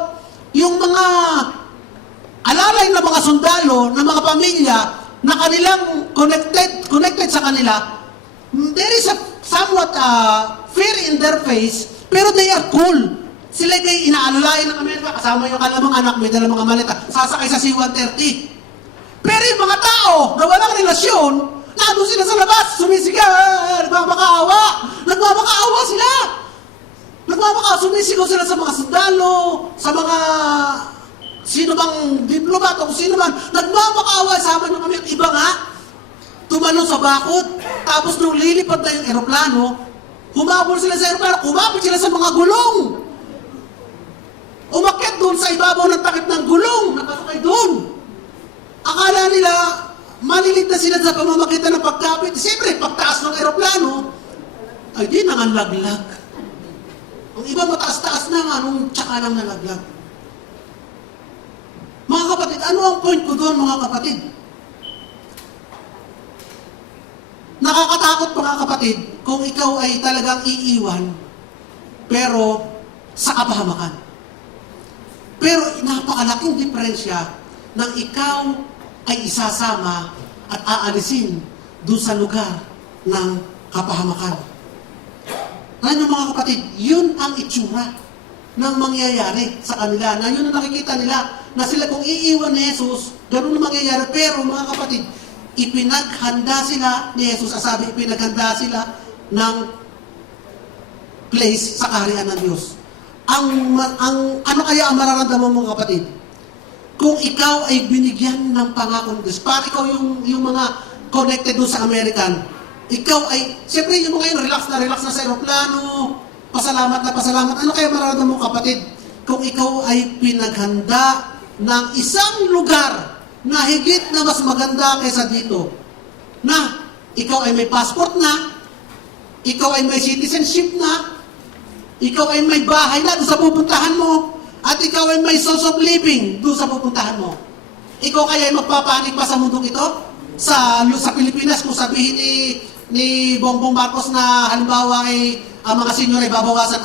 yung mga alalay na mga sundalo, na mga pamilya, na kanilang connected sa kanila, there is a somewhat fear in their face, pero they are cool. Sila kay inaalalayan ng Amerika, kasama yung kalamang anak, may dalang mga maleta, sasakay sa C-130. Pero yung mga tao na walang relasyon, nandun sila sa labas, sumisigaw, nagmamakaawa sila. Sumisigaw sila sa mga sundalo, sa mga sino bang diplomat o sino man, nagmamakaawa, sama nyo kami. At iba nga, tumalon sa bakod, tapos nung lilipad na yung aeroplano, humabol sila sa aeroplano, umapit sila sa mga gulong. Umakyat doon sa ibabaw ng takip ng gulong, nakasakay doon. Akala nila, maliligtas sila sa pamamagitan ng pagkapit. Siyempre, pagtaas ng aeroplano, ay di nanganlaglag. Ang iba mataas-taas na nga, nung tsaka lang nalaglag. Mga kapatid, ano ang point ko doon, mga kapatid? Nakakatakot, mga kapatid, kung ikaw ay talagang iiwan, pero sa kapahamakan. Pero napakalaking diferensya nang ikaw ay isasama at aalisin doon sa lugar ng kapahamakan. Ano mga kapatid, yun ang itsura ng mangyayari sa kanila. Na yun ang nakikita nila, na sila kung iiwan ni Jesus, ganun ang mangyayari. Pero mga kapatid, ipinaghanda sila ni Jesus. Sabi, ipinaghanda sila ng place sa kaharian ng Diyos. Ano kaya ang mararamdaman mo mga kapatid? Kung ikaw ay binigyan ng pangako ng Diyos, para ikaw yung mga connected doon sa American, ikaw ay, siyempre yung mga yun, relax na sa aeroplano, pasalamat na pasalamat. Ano kaya mararamdaman mo, kapatid? Kung ikaw ay pinaghanda ng isang lugar na higit na mas maganda kaysa dito, na ikaw ay may passport na, ikaw ay may citizenship na, ikaw ay may bahay na doon sa pupuntahan mo, at ikaw ay may source of living doon sa pupuntahan mo. Ikaw kaya ay magpapanik pa sa mundong ito? Sa Pilipinas, kung sabihin ni Bongbong Marcos na halimbawa ay ang mga senior ay babawasan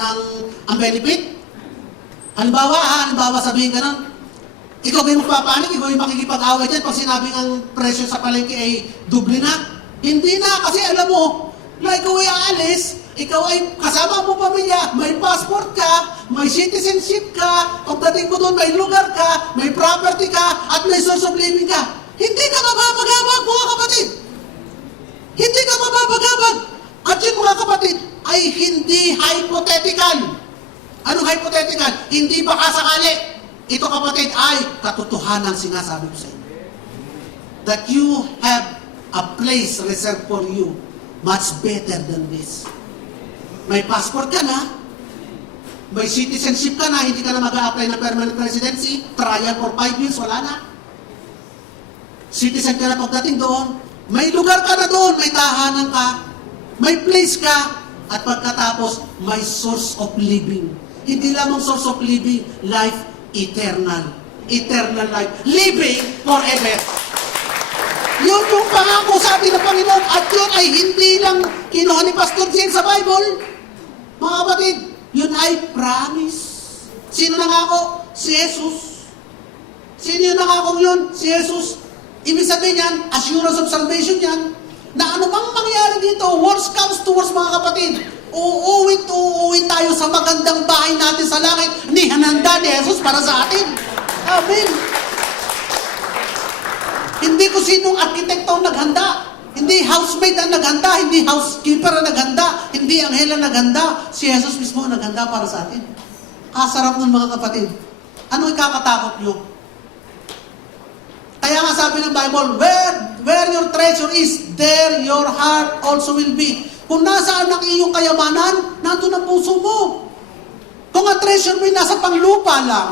ang benefit? Halimbawa sabihin ganun, ikaw ba yung magpapanik? Ikaw yung makikipag-away dyan pag sinabing ang presyo sa palengke ay doble na? Hindi na, kasi alam mo, na ikaw ay aalis, ikaw ay kasama mo pamilya, may passport ka, may citizenship ka, pagdating mo doon, may lugar ka, may property ka, at may source of living ka. Hindi ka mababagabag, mga kapatid. Hindi ka mababagabag. At yun, mga kapatid, ay hindi hypothetical. Anong hypothetical? Hindi baka sakali. Ito, kapatid, ay katotohanan sinasabi ko sa inyo. That you have a place reserved for you much better than this. May passport ka na, may citizenship ka na, hindi ka na mag-a-apply na permanent residency, trial for 5 years, wala na. Citizen ka na pagdating doon, may lugar ka na doon, may tahanan ka, may place ka, at pagkatapos, may source of living. Hindi lamang source of living, life eternal. Eternal life. Living forever. Yun yung pangako sa atin ng Panginoon, at yun ay hindi lang kinuha ni Pastor Jane sa Bible. Mga kapatid, yun ay promise. Sino nangako? Si Jesus. Sino yung nangako yun? Si Jesus. Ibig sabihin yan, assurance of salvation yan, na ano bang mangyari dito, worst comes to worst, mga kapatid, uuwi tayo sa magandang bahay natin sa langit, ni hananda ni Jesus para sa atin. Amen. Hindi ko sinong arkitekto ang naghanda, hindi housemaid ang naghanda, hindi housekeeper ang naghanda, hindi anghel ang naghanda, si Jesus mismo ang naghanda para sa atin. Kasarap nun, mga kapatid. Ano ikakatakot nyo? Kaya nga sabi ng Bible, where your treasure is, there your heart also will be. Kung nasaan ang iyong kayamanan, nandun ang puso mo. Kung ang treasure mo ay nasa panglupa lang,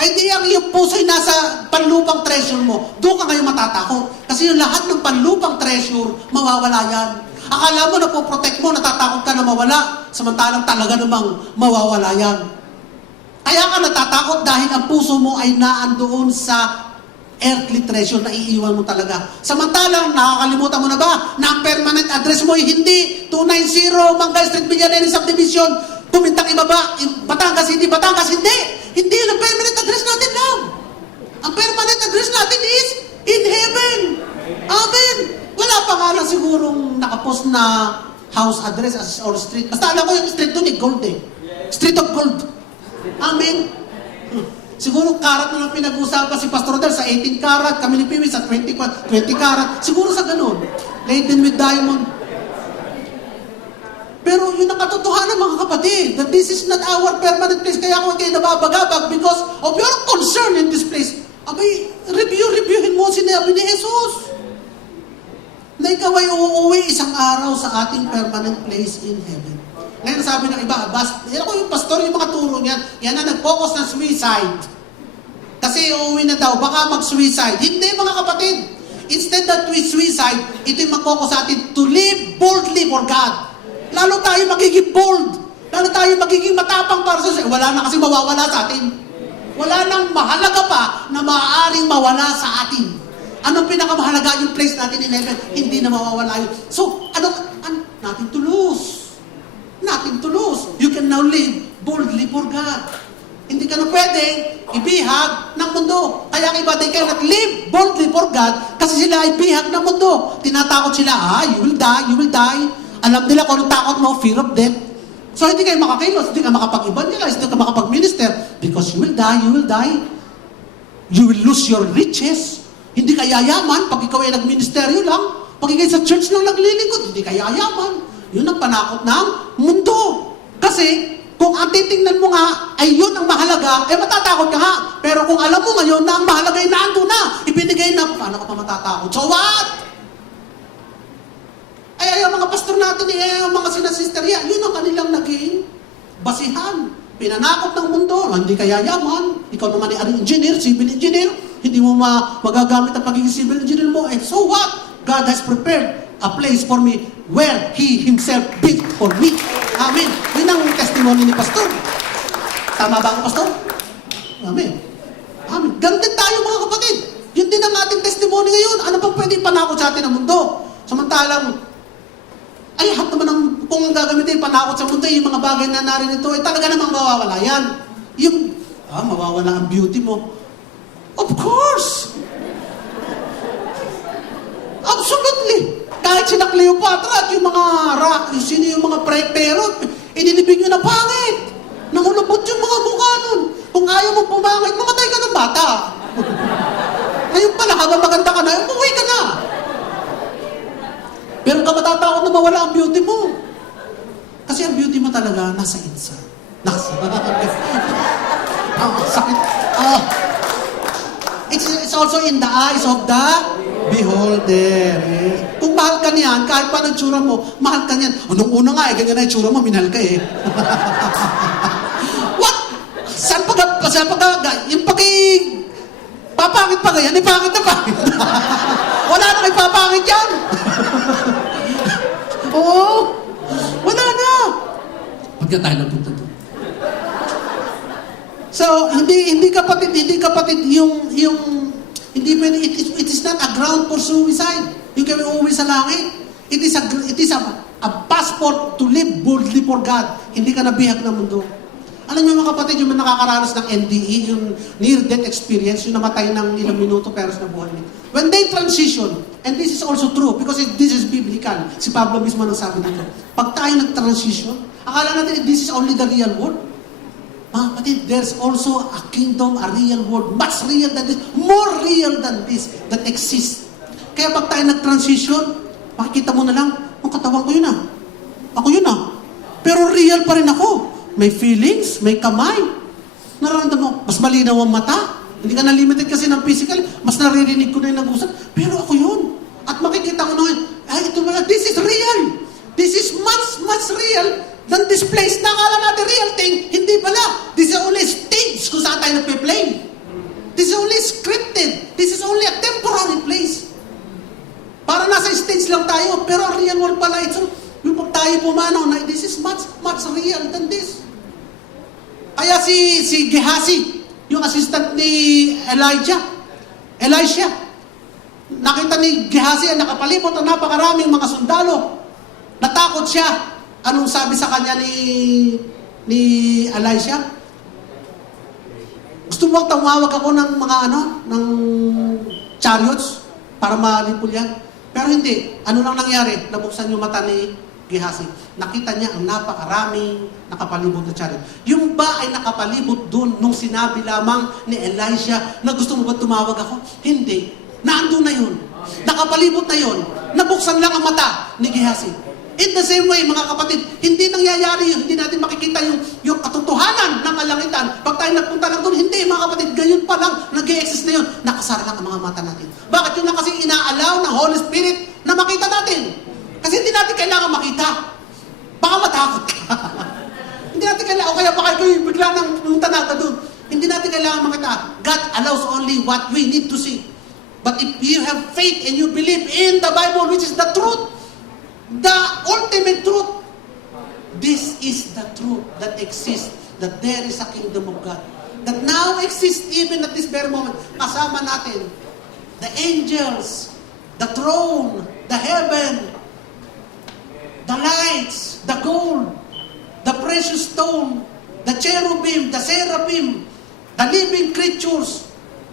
ay di ang iyong puso ay nasa panlupang treasure mo, doon ka ngayon matatakot. Kasi yung lahat ng panlupang treasure, mawawala yan. Akala mo na po-protect mo, natatakot ka na mawala, samantalang talaga namang mawawala yan. Kaya ka natatakot dahil ang puso mo ay naandoon sa earthly treasure na iiwan mo talaga. Samantalang, nakakalimutan mo na ba na ang permanent address mo ay hindi 290 Mangga Street, Villanueva Subdivision, Kumintang Ibaba, Batangas, hindi Batangas, hindi. Hindi yun ang permanent address natin lang. Ang permanent address natin is in heaven. Amen. Wala pa nga lang sigurong nakapost na house address or street. Basta alam ko yung street doon gold eh. Street of gold. Amen. Siguro karat na lang pinag-usapan si Pastor Rodel sa 18 karat, kami ni Piwi sa 20 karat. Siguro sa ganun. Laden with diamond. Pero yun ang katotohanan, mga kapatid, that this is not our permanent place. Kaya ako kayo nababagabag because of your concern in this place. Abay, reviewin mo sinabi ni Jesus. Na ikaw ay uuwi isang araw sa ating permanent place in heaven. Ngayon sabi ng iba, yan ako yung pastor, yung mga turo niyan, yan na nag-focus ng suicide. Kasi uuwi na daw, baka mag-suicide. Hindi, mga kapatid. Instead that we suicide, ito yung mag-focus sa atin to live boldly for God. Lalo tayo magiging bold. Lalo tayo magiging matapang para sa Diyos. Wala na kasi mawawala sa atin. Wala nang mahalaga pa na maaaring mawala sa atin. Anong pinakamahalaga yung place natin in heaven? Hindi na mawawala yun. So, nothing to lose. Nothing to lose. You can now live boldly for God. Hindi ka na pwedeng ibihag ng mundo. Kaya ang iba, they cannot live boldly for God kasi sila ay bihag ng mundo. Tinatakot sila, you will die, you will die. Alam nila kung anong takot mo, fear of death. So hindi kayo makakilos, hindi ka makapag-evangelize, hindi ka makapag-minister because you will die, you will die. You will lose your riches. Hindi ka yayaman pag ikaw ay nag-ministeryo lang. Pag ikaw sa church lang naglilingkod, hindi ka yayaman. Yun ang panakot ng mundo. Kasi, kung ang titingnan mo nga, ay yun ang mahalaga, matatakot ka nga. Pero kung alam mo ngayon na ang mahalaga ay naando na, ibinigay na, paano ka pa matatakot? So what? Ay, ang mga pastor natin, ang mga sinasisterya, yun ang kanilang naging basihan. Pinanakot ng mundo, hindi kaya yaman, ikaw naman ay engineer, civil engineer, hindi mo magagamit ang pagiging civil engineer mo, so what? God has prepared a place for me where He Himself built for me. Amen. Yun ang testimony ni Pastor. Tama ba ang Pastor? Amen. Amen. Ganun din tayo mga kapatid. Yun din ang ating testimony ngayon. Ano pang pwede panakot sa atin ng mundo? Samantalang, ay, lahat naman ang, kung ang gagamitin, panakot sa mundo, yung mga bagay na narinito, ay talaga namang mawawala yan. Yung, mawawala ang beauty mo. Of course! Absolutely! Kahit sina Cleopatra at yung mga sino yung mga pero, inilibing nyo na pangit. Nangulubot yung mga mukha nun. Kung ayaw mo pumangit, mamatay ka ng bata. Ngayon pala, habang maganda ka na, umuwi ka na. Pero ka matatakot na mawala ang beauty mo. Kasi ang beauty mo talaga nasa inside. Sakit. It's also in the eyes of the beholder. Kung mahal ka niyan, kahit pa ng tsura mo, mahal ka niyan. Nung una nga, ganyan na yung tsura mo, minahal ka eh. What? Saan yung papangit pa ganyan, pangit na pangit. Wala na kay papangit yan. Oo. Wala na. Pagka tayo napunta doon. So, hindi kapatid yung hindi pwede, it is not a ground for suicide. Yung kami uuwi sa langit. It is a passport to live boldly for God. Hindi ka nabihag ng mundo. Alam niyo mga kapatid, yung nakakaranas ng NDE, yung near-death experience, yung namatay ng ilang minuto pero na buhay nito. When they transition, and this is also true, because this is biblical, si Pablo mismo nagsabi dito, pag tayo nag-transition, akala natin this is only the real world. Mga kapatid, there's also a kingdom, a real world, much real than this, more real than this, that exists. Kaya pag tayo nag-transition, makikita mo na lang, ang katawan ko yun ah. Ako yun ah. Pero real pa rin ako. May feelings, may kamay. Nararamdaman mo, mas malinaw ang mata. Hindi ka na-limited kasi ng physical, mas naririnig ko na yung nag-usap. Pero ako yun. At makikita ko na, ito wala, this is real. This is much real than this place. Nakala natin real thing, hindi pala. This is only stage kung saan tayo nagpe-play. This is only scripted. This is only a temporary place. Para nasa stage lang tayo, pero ang real world pala, yung pag tayo pumanaw na, this is much real than this. Kaya si Gehazi, yung assistant ni Elisha, nakita ni Gehazi, nakapalibot ang napakaraming mga sundalo. Natakot siya. Anong sabi sa kanya ni Elisha? Gusto mo bang tumawag ako ng mga ng chariots para malipol yan? Pero hindi. Ano lang nangyari? Nabuksan yung mata ni Gehazi. Nakita niya ang napakaraming nakapalibot na chariot. Yung ba ay nakapalibot doon nung sinabi lamang ni Elisha na gusto mo ba tumawag ako? Hindi. Naandun na yun. Nakapalibot na yun. Nabuksan lang ang mata ni Gehazi. In the same way, mga kapatid, hindi nangyayari yun. Hindi natin makikita yung katotohanan ng kalangitan. Pag tayo nagpunta lang doon, hindi mga kapatid, gayon pa lang, nag-i-exist na yun. Nakasara lang ang mga mata natin. Bakit yun lang kasi inaalaw ng Holy Spirit na makita natin? Kasi hindi natin kailangan makita. Baka matakot ka. Hindi natin kailangan, o kaya baka bigla nang tanaga doon. Hindi natin kailangan makita. God allows only what we need to see. But if you have faith and you believe in the Bible, which is the truth, the ultimate truth, this is the truth that exists, that there is a kingdom of God, that now exists even at this very moment. Kasama natin, the angels, the throne, the heaven, the lights, the gold, the precious stone, the cherubim, the seraphim, the living creatures,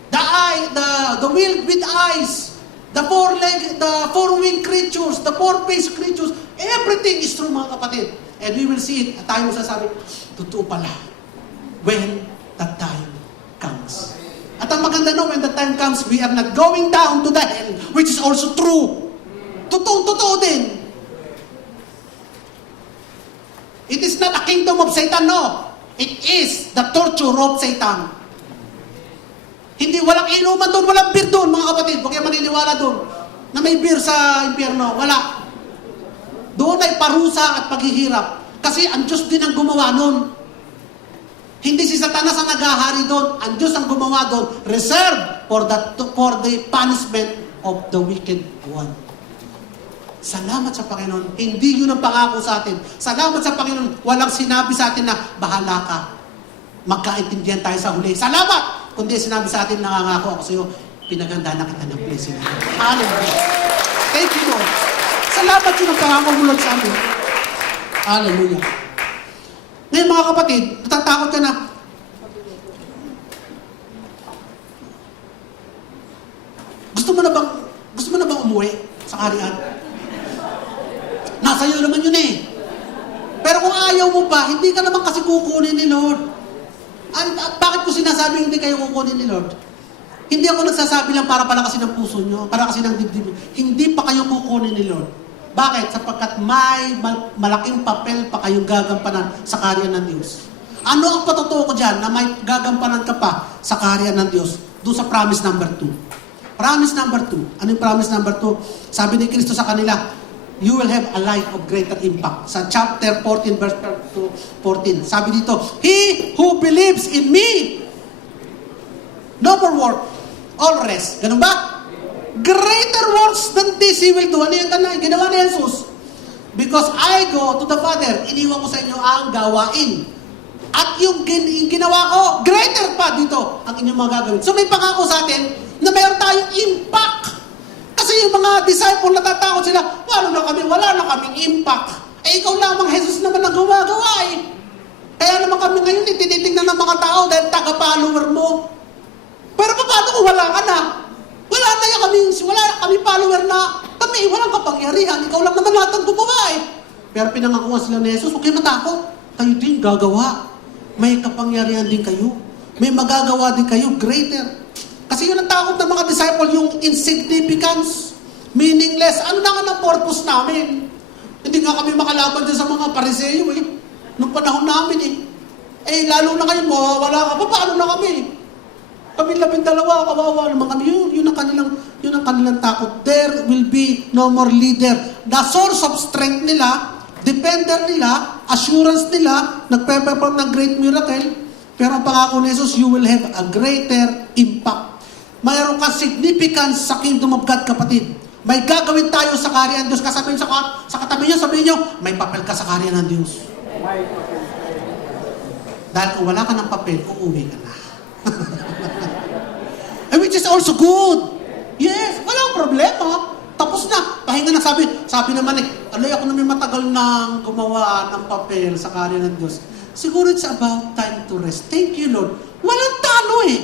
the wheeled with eyes, the four-winged creatures, the four-faced creatures, everything is true mga kapatid. And we will see it. At tayo masasabi, totoo pala. When that time comes. At ang maganda no, when that time comes, we are not going down to the hell, which is also true. Totoo din. It is not a kingdom of Satan, no. It is the torture of Satan. Hindi, walang inuman doon, walang beer doon, mga kapatid. Huwag kayo maniniwala doon na may beer sa impyerno. Wala. Doon ay parusa at paghihirap. Kasi ang Diyos din ang gumawa nun. Hindi si Satanas ang naghahari doon. Ang Diyos ang gumawa doon. Reserved for the punishment of the wicked one. Salamat sa Panginoon. Hindi yun ang pangako sa atin. Salamat sa Panginoon. Walang sinabi sa atin na bahala ka. Magkaintindihan tayo sa huli. Salamat! Kundi sinabi sa atin, nangangako ako sa iyo, pinaganda na kita ng blessing. Hallelujah. Thank you, Lord. Salamat yun ang pangako mo, Lord, sa amin. Hallelujah. Ngayon, mga kapatid, natatakot ka na. Gusto mo na bang umuwi sa kaharian? Nasa iyo naman yun eh. Pero kung ayaw mo pa, hindi ka naman kasi kukunin ni Lord. Bakit ko sinasabing hindi kayo kukunin ni Lord? Hindi ako nagsasabi lang para palakasin ng puso nyo, para kasi ng dibdib. Hindi pa kayo kukunin ni Lord. Bakit? Sapagkat may malaking papel pa kayong gagampanan sa kaharian ng Diyos. Ano ang patotoo ko dyan na may gagampanan ka pa sa kaharian ng Diyos? Doon sa promise number 2. Promise number 2. Ano yung promise number 2? Sabi ni Kristo sa kanila, you will have a life of greater impact. Sa chapter 14, verse 14, sabi dito, he who believes in me, no more work, all rest. Ganun ba? Greater works than this he will do. Ano yung ginawa ni Jesus? Because I go to the Father, iniwan ko sa inyo ang gawain. At yung ginawa ko, greater pa dito ang inyong mga gagawin. So may pangako sa atin na mayroon tayong impact. Kasi yung mga disciple natatakot sila, wala na kaming impact. Eh ikaw lamang, Jesus naman ang gumagawa eh. Kaya naman kami ngayon, tinitingnan ng mga tao dahil taga-follower mo. Pero paano kung wala ka na? Wala kami follower na kami, walang kapangyarihan. Ikaw lang naman lahat ang gumawa eh. Pero pinangakuha sila ni Jesus, okay matakot. Kayo din gagawa. May kapangyarihan din kayo. May magagawa din kayo, greater. Kasi yun ang takot ng mga disciple, yung insignificance, meaningless. Ano na nga ang purpose namin? Hindi nga kami makalaban din sa mga pariseyo eh. Nung panahon namin eh. Eh, lalo na ngayon, wala ka pa, paano na kami? Kami 12, kawawa naman kami. Yun ang kanilang takot. There will be no more leader. The source of strength nila, depender nila, assurance nila, nagpe-perform ng great miracle, pero ang pangako ni Jesus, you will have a greater impact. Mayroon kang significance sa kingdom of God, kapatid. May gagawin tayo sa kaharian ng Diyos. Kasabihin sa katabi nyo, sabihin nyo, may papel ka sa kaharian ng Diyos. Dahil kung wala ka ng papel, uuwi ka na. And which is also good. Yes, walang problema. Tapos na. Pahinga na sabi naman eh, alay ako naman matagal nang gumawa ng papel sa kaharian ng Diyos. Siguro it's about time to rest. Thank you, Lord. Walang talo eh.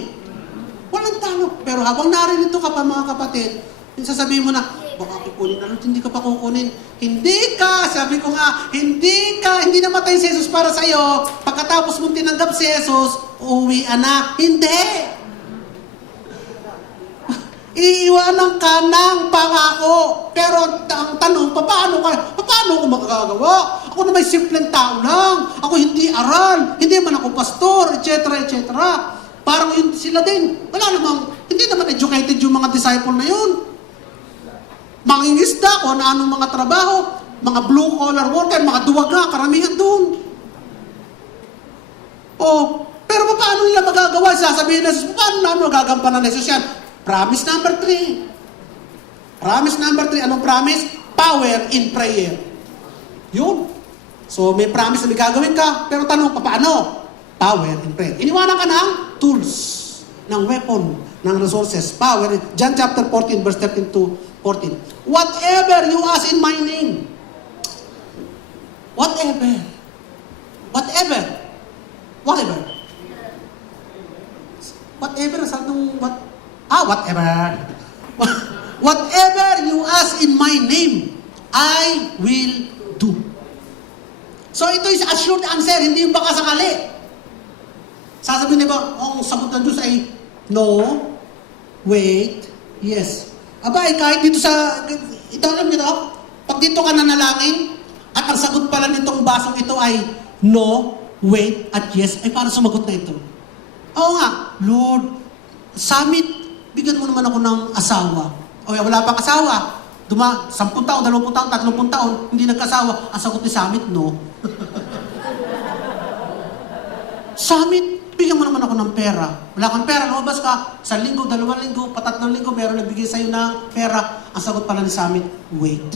Walang talo. Pero habang narinito ka pa mga kapatid, sasabihin mo na, baka kukunin na Lord, hindi ka pa kukunin. Hindi ka, sabi ko nga, hindi namatay si Jesus para sa'yo. Pagkatapos mong tinanggap si Jesus, uwi na. Hindi. Iiwanan ka ng pangako. Pero ang tanong, paano ko magagawa? Ako na may simpleng tao lang. Ako hindi aral. Hindi man ako pastor, etc., etc. Parang yun sila din. Hindi naman educated yung mga disciple na yun. Mangingisda kung anong mga trabaho, mga blue-collar worker, mga duwaga, karamihan doon. Pero paano nila magagawa? Sasabihin na, paano namin magagampanan na Jesus yan? Promise number 3. Promise number 3. Anong promise? Power in prayer. Yun. So, may promise na may gagawin ka. Pero tanong, paano? Power in prayer. Iniwanan ka ng tools, ng weapon, ng resources. Power. John chapter 14, verse 13 to 14. Whatever you ask in my name. Whatever. Whatever. Whatever. Whatever. Whatever. Whatever you ask in my name, I will do. So ito is assured answer, hindi yung baka sakali. Sasabihin niyo ba, ang sagot ng Diyos ay no, wait, yes. Aba, kahit dito ito alam niyo to, pag dito ka nanalangin, at ang sagot pala nitong basong ito ay no, wait, at yes, ay para sumagot na ito. Oo nga, Lord, Summit, bigyan mo naman ako ng asawa. O wala pang asawa. 10 taon, 20 taon, 30 taon, hindi nagkasawa. Ang sagot ni Summit, no. Summit, bigyan mo naman ako ng pera. Wala kang pera, lumabas ka. 1 linggo, 2 linggo, 3 linggo, meron nagbigay sa'yo ng pera. Ang sagot pala ni Summit, wait.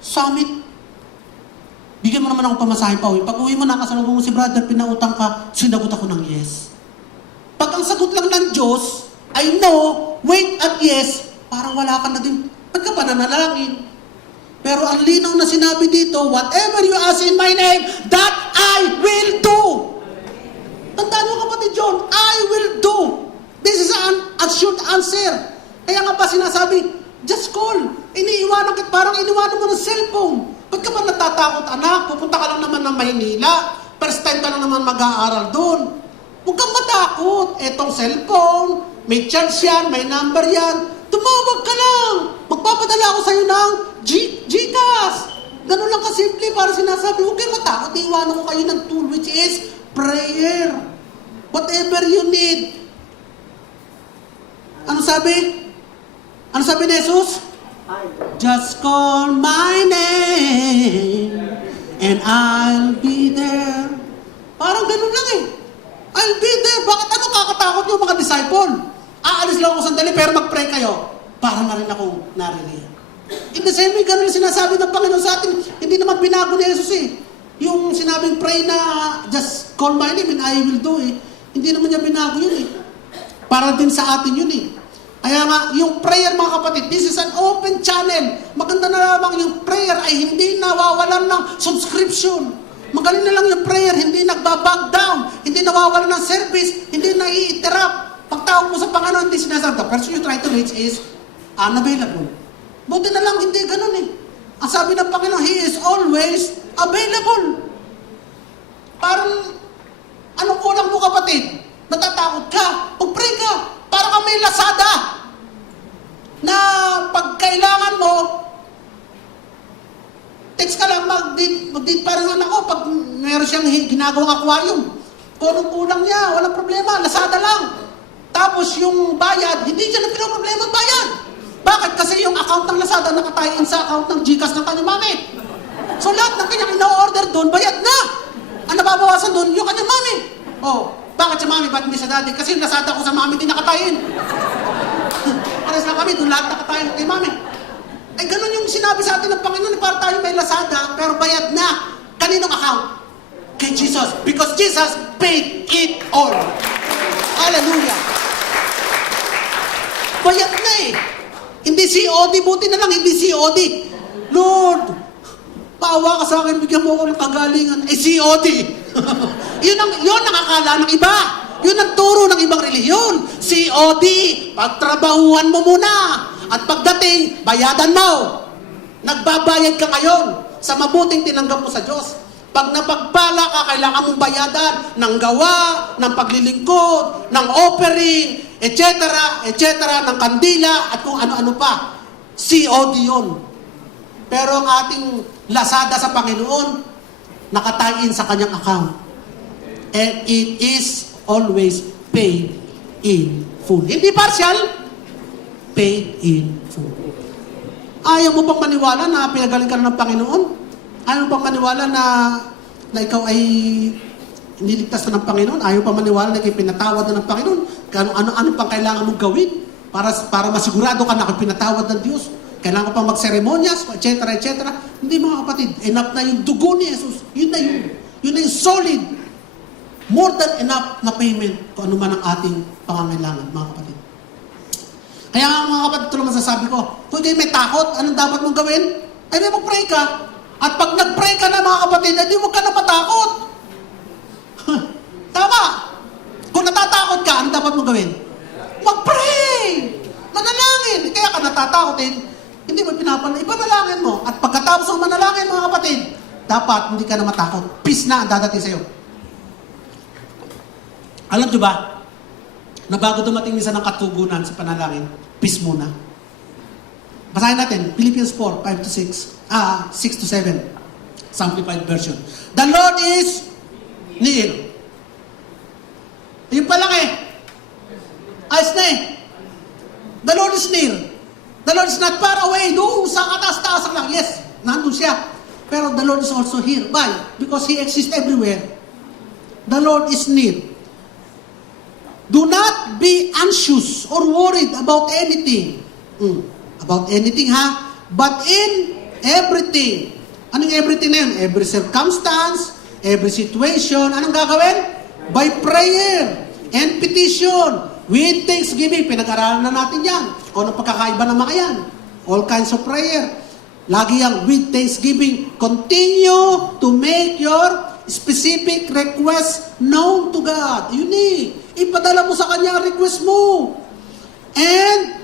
Summit, bigyan mo naman ako pamasahe pa uwi. Pag uwi mo, nakasalubong mo si brother, pinautang ka, sinagot ako ng yes. Pag ang sagot lang ng Diyos ay no, wait at yes, parang wala ka na din. Ba't ka pa nanalangin? Pero ang linaw na sinabi dito, whatever you ask in my name, that I will do. Tandaan mo kapatid John, I will do. This is an assured answer. Kaya nga pa sinasabi, just call. Iniiwanan kita, parang iniwanan mo ng cellphone. Ba't ka ba natatakot anak? Pupunta ka lang naman ng Maynila. First time ka lang naman mag-aaral doon. Huwag kang matakot. Etong cellphone, may charge yan, may number yan. Tumawag ka lang. Magpapadala ako sa'yo ng Gcash. Ganun lang kasimple para sinasabi, huwag kayong matakot. Iiwanan ko kayo ng tool which is prayer. Whatever you need. Ano sabi? Ano sabi ni Jesus? Just call my name and I'll be there. Parang ganun lang eh. I'll be there. Bakit ano kakatakot nyo mga disciple? Aalis lang ako sandali pero mag-pray kayo. Para na rin akong naririyan. In the same way, ganun sinasabi ng Panginoon sa atin. Hindi naman binago ni Jesus eh. Yung sinabing pray na just call my name and I will do eh. Hindi naman niya binago yun eh. Para din sa atin yun eh. Kaya nga, yung prayer mga kapatid, this is an open channel. Maganda na lamang yung prayer ay hindi nawawalan ng subscription. Magaling na lang yung prayer, hindi nagbabag down, hindi nawawalan ng service, hindi nai-interrupt. Pagtawag mo sa Panginoon, hindi sinasabi, the person you try to reach is unavailable. Buti na lang, hindi ganun eh. Ang sabi ng Panginoon, He is always available. Parang, anong kulang mo kapatid? Natatakot ka, mag-pray ka. Para ka may Lazada na pag kailangan mo, text ka lang, mag-date pa rin ako pag meron siyang ginagawang aquarium. Kung anong kulang niya, walang problema, Lazada lang. Tapos yung bayad, hindi siya nagpinoproblema bayad. Bakit? Kasi yung account ng Lazada nakatayin sa account ng Gcash ng kanyang mami. So lahat ng kanyang ina-order doon, bayad na. Ang nababawasan doon, yung kanyang mami. Oh, bakit sa mami? Ba't hindi sa daddy? Kasi yung Lazada ko sa mami, di nakatayin. Pares na kami, doon lahat nakatayin kay mami. Ay, ganun yung sinabi sa atin ng Panginoon, para tayo may Lazada, pero bayad na. Kaninong account? Kay Jesus. Because Jesus paid it all. Hallelujah. Bayad na eh. Hindi COD, buti na lang, hindi COD. Lord, paawa ka sa akin, bigyan mo ako ng kagalingan. Eh, COD. yun ang akala ng iba. Yun ang turo ng ibang relihiyon. COD, pagtrabahuhan mo muna. At pagdating, bayadan mo. Nagbabayad ka ngayon sa mabuting tinanggap mo sa Diyos. Pag napagpala ka, kailangan mong bayadan ng gawa, ng paglilingkod, ng offering, etc., ng kandila, at kung ano-ano pa. COD yun. Pero ang ating Lazada sa Panginoon, nakatayin sa kanyang account. And it is always paid in full. Hindi partial, paid in full. Ayaw mo pang maniwala na pinagaling ka ng Panginoon? Ayaw mo pang maniwala na ikaw ay niligtas na ng Panginoon? Ayaw pang maniwala na ikaw pinatawad na ng Panginoon? Ano pang kailangan mong gawin para masigurado ka na ikaw pinatawad ng Diyos? Kailangan pang magseremonyas, etc., etc. Hindi mga kapatid, enough na yung dugo ni Jesus. Yun na yun. Yun na yung solid. More than enough na payment kung ano man ang ating pangangailangan, mga kapatid. Kaya mga kapatid, ito lang masasabi ko, kung kayo may takot, anong dapat mong gawin? Ay may mag-pray ka. At pag nag-pray ka na mga kapatid, hindi huwag ka na matakot. Tama. Kung natatakot ka, anong dapat mong gawin? Mag-pray! Manalangin! Kaya ka natatakotin, hindi mo pinapanalangin. Ipanalangin mo. At pagkatapos ng manalangin mga kapatid, dapat hindi ka na matakot. Peace na ang dadating sa'yo. Alam nyo ba, na bago dumating minsan ng katugunan sa panalangin, peace muna. Basahin natin, Philippians 4, 6 to 7. Simplified version. The Lord is near. Yun pa lang eh. Ayos na eh. The Lord is near. The Lord is not far away. Doon sa kataas-taas lang. Yes, nandun siya. Pero the Lord is also here. Why? Because He exists everywhere. The Lord is near. Do not be anxious or worried about anything. About anything, ha? But in everything. Anong everything na yun? Every circumstance, every situation. Anong gagawin? By prayer and petition. With thanksgiving. Pinag-aralan na natin yan. Kung anong pagkakaiba ng mga yan. All kinds of prayer. Lagi yang with thanksgiving. Continue to make your specific request known to God. Yun eh. Ipadala mo sa Kanya ang request mo. And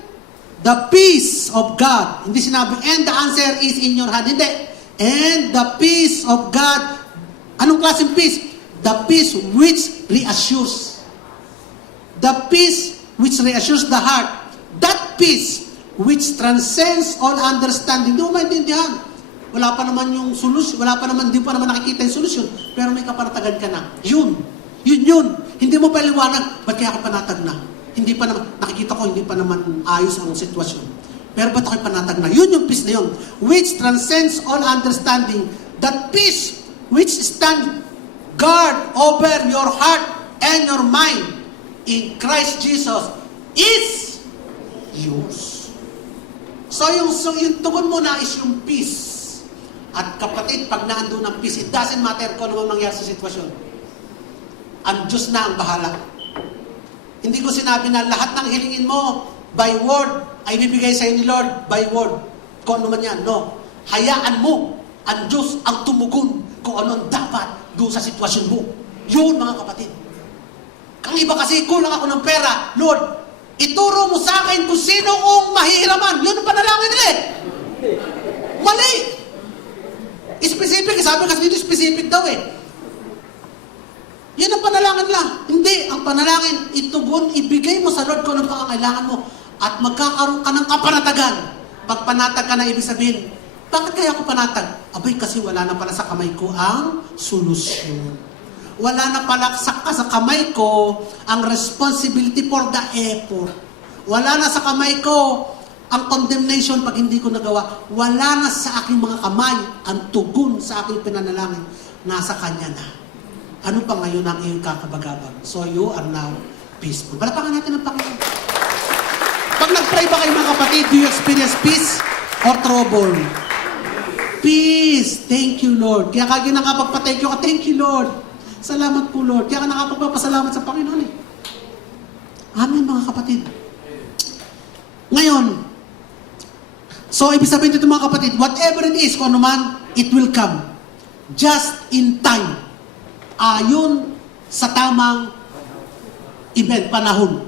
the peace of God. Hindi sinabi, and the answer is in your hand. Hindi. And the peace of God. Anong klaseng peace? The peace which reassures. The peace which reassures the heart. That peace which transcends all understanding. Hindi mo maintindihan. Wala pa naman yung solusyon. Hindi pa naman nakikita yung solusyon. Pero may kapanatagan ka na. Yun. Hindi mo pa liwanag. Ba't kaya ako panatag na? Hindi pa naman, nakikita ko, hindi pa naman ayos ang sitwasyon. Pero ba't ako'y panatag na? Yun yung peace na yun. Which transcends all understanding. That peace which stand guard over your heart and your mind in Christ Jesus is yours. So yung tugon mo na is yung peace. At kapatid, pag naandun ang peace, it doesn't matter kung ano mangyari sa sitwasyon. Ang Diyos na ang bahala. Hindi ko sinabi na lahat ng hilingin mo by word ay bibigay sa ni Lord by word. Kung ano man yan, no. Hayaan mo ang Diyos ang tumugon kung ano dapat doon sa sitwasyon mo. Yun, mga kapatid. Ang iba kasi, kulang ako ng pera. Lord, ituro mo sa akin kung sino ang mahihiraman. Yun ang panalangin nila eh. Mali. Specific. Sabi kasi dito specific daw eh. Yan ang panalangin lang. Hindi. Ang panalangin, itugon, ibigay mo sa Lord kung anong pangangailangan mo at magkakaroon ka ng kapanatagan. Pag panatag ka na, ibig sabihin, bakit kaya ako panatag? Abay, kasi wala na pala sa kamay ko ang solusyon. Wala na pala sa kamay ko ang responsibility for the effort. Wala na sa kamay ko ang condemnation pag hindi ko nagawa. Wala na sa aking mga kamay ang tugon sa aking pinanalangin. Nasa Kanya na. Ano pa ngayon ang iyong kakabagabag? So you are now peaceful. Palapakan natin ang Panginoon. Pag nag-pray ba kayo mga kapatid, do you experience peace or trouble? Peace. Thank you, Lord. Kaya kaya nakapagpa-thank you ka, thank you, Lord. Salamat po, Lord. Kaya ka nakapagpapasalamat sa Panginoon eh. Amen, mga kapatid. Ngayon, so ibig sabihin dito mga kapatid, whatever it is, kung ano man, it will come. Just in time. Ayon sa tamang event, panahon.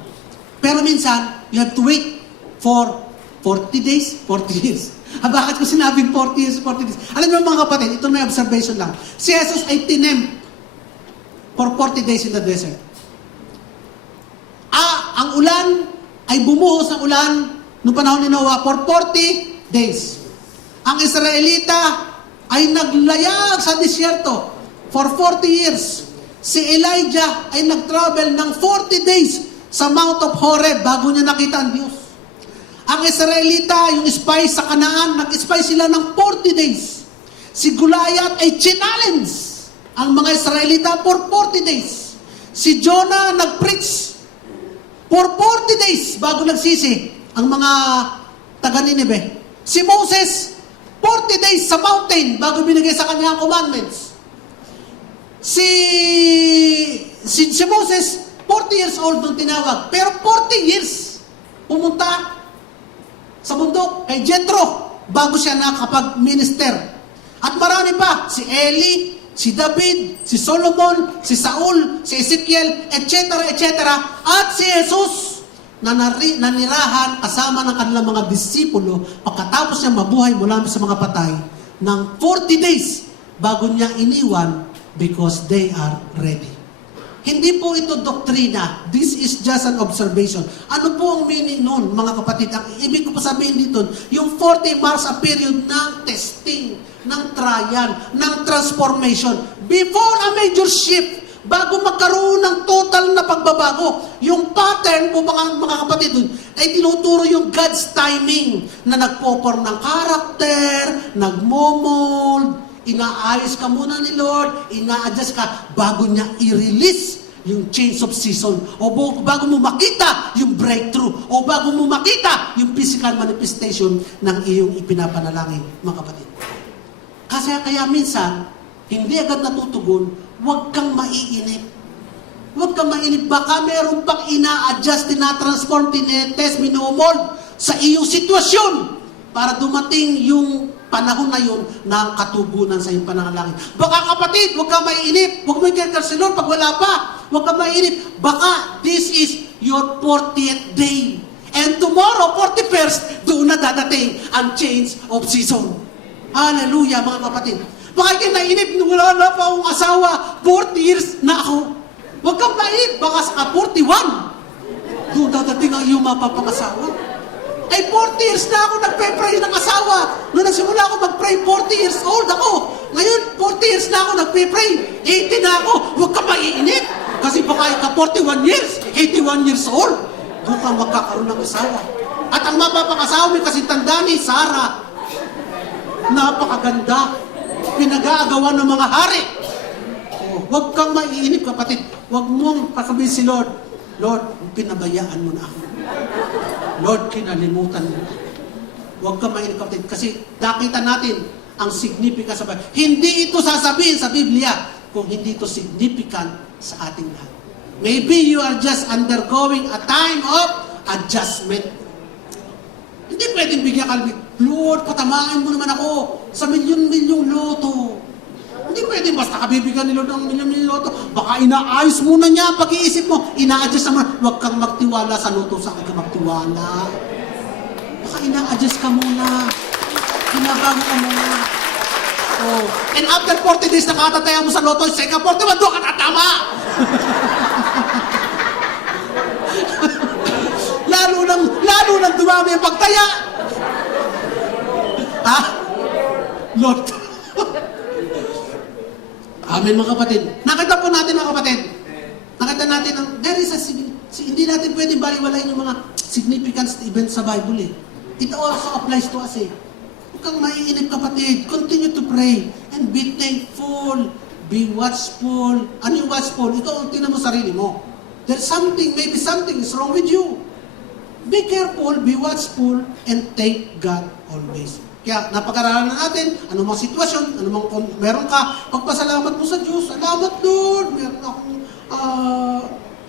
Pero minsan, you have to wait for 40 days, 40 years. Bakit ko sinabing 40 years, 40 days? Alam mo mga kapatid, ito may observation lang. Si Jesus ay tinem for 40 days in the desert. Ang ulan ay bumuhos ng ulan noong panahon ni Noah for 40 days. Ang Israelita ay naglayag sa disyerto for 40 years. Si Elijah ay nag-travel ng 40 days sa Mount of Horeb bago niya nakita ang Diyos. Ang Israelita, yung spies sa Kanaan, nag-spy sila ng 40 days. Si Goliath ay challenge ang mga Israelita for 40 days. Si Jonah nag-preach for 40 days bago nagsisi ang mga taga-Nineveh. Si Moses, 40 days sa mountain bago binigay sa kanya ang commandments. Si Moses, 40 years old nung tinawag. Pero 40 years pumunta sa bundok kay Jethro bago siya nakapag-minister. At marami pa, si Eli, si David, si Solomon, si Saul, si Ezekiel, etc., etc. At si Jesus na nanirahan kasama ng kanilang mga disipulo pagkatapos niya mabuhay mula sa mga patay ng 40 days bago niya iniwan because they are ready. Hindi po ito doktrina. This is just an observation. Ano po ang meaning nun, mga kapatid? Ang ibig ko po sabihin dito, yung 40 marks a period ng testing, ng trial, ng transformation. Before a major shift, bago magkaroon ng total na pagbabago magbabago. Yung pattern po mga kapatid dun, ay tinuturo yung God's timing na nagpo-form ng character, nagmo-mold, inaayos ka muna ni Lord, ina-adjust ka bago niya i-release yung change of season, o bago mo makita yung breakthrough, o bago mo makita yung physical manifestation ng iyong ipinapanalangin, mga kapatid. Kasi kaya minsan, hindi agad natutugon, huwag kang maiinip. Huwag kang mainip. Baka meron pang ina-adjust, tina-transform, tinetest, minomold sa iyong sitwasyon para dumating yung panahon na yun ng katugunan sa iyong pananalangin. Baka kapatid, huwag kang maiinip. Huwag mo ikakal si Lord pag wala pa. Huwag kang maiinip. Baka this is your 40th day. And tomorrow, 41st, doon na dadating ang change of season. Hallelujah, mga kapatid. Baka kayo nainip, wala na pa akong asawa, 40 years na ako. Huwag kang mainip, baka sa 41. Doon dadating ang iyong mapapangasawa. Ay, 40 years na ako nagpe-pray ng asawa. Noong nagsimula ako mag-pray, 40 years old ako. Ngayon, 40 years na ako nagpe-pray. 80 na ako. Huwag ka maiinip. Kasi baka ka 41 years, 81 years old. Doon ka magkakaroon ng asawa. At ang mapapangasawa mo kasi tanda ni Sarah. Napakaganda. Pinag-aagawan ng mga hari. Oh, huwag kang maiinip, kapatid. Huwag mong pasabihin si Lord, Lord, pinabayaan mo na ako. Lord, kinalimutan mo. Huwag kang mainip, kapatid. Kasi nakita natin ang significance sa Bible. Hindi ito sasabihin sa Biblia kung hindi ito significant sa ating lahat. Maybe you are just undergoing a time of adjustment. Hindi pwedeng bigyan ka, Lord, patamaan mo naman ako sa milyon-milyong loto. Hindi pwedeng basta kabibigyan ni Lord ng milyon-milyong loto. Baka inaayos muna niya ang pag-iisip mo. Ina-adjust naman. Huwag kang magtiwala sa loto, sa akin ka magtiwala. Baka ina-adjust ka muna. Pinabago ka muna. Oh. And after 40 days, nakatataya mo sa loto, sa 41, doon ka tatama. Lalo nang dumami ang pagtaya. Ha? Lord. Amen, mga kapatid. Nakita po natin, mga kapatid. Nakita natin ang, hindi natin pwedeng baliwalain yung mga significant events sa Bible eh. It also applies to us eh. Huwag kang maiinip, kapatid. Continue to pray and be thankful. Be watchful. Ano yung watchful? Ikaw, tingnan mo sarili mo. There's something, maybe something is wrong with you. Be careful, be watchful, and thank God always. Kaya napag-aralan natin, anumang sitwasyon, anumang meron ka, pagpasalamat mo sa Diyos, salamat Lord, meron akong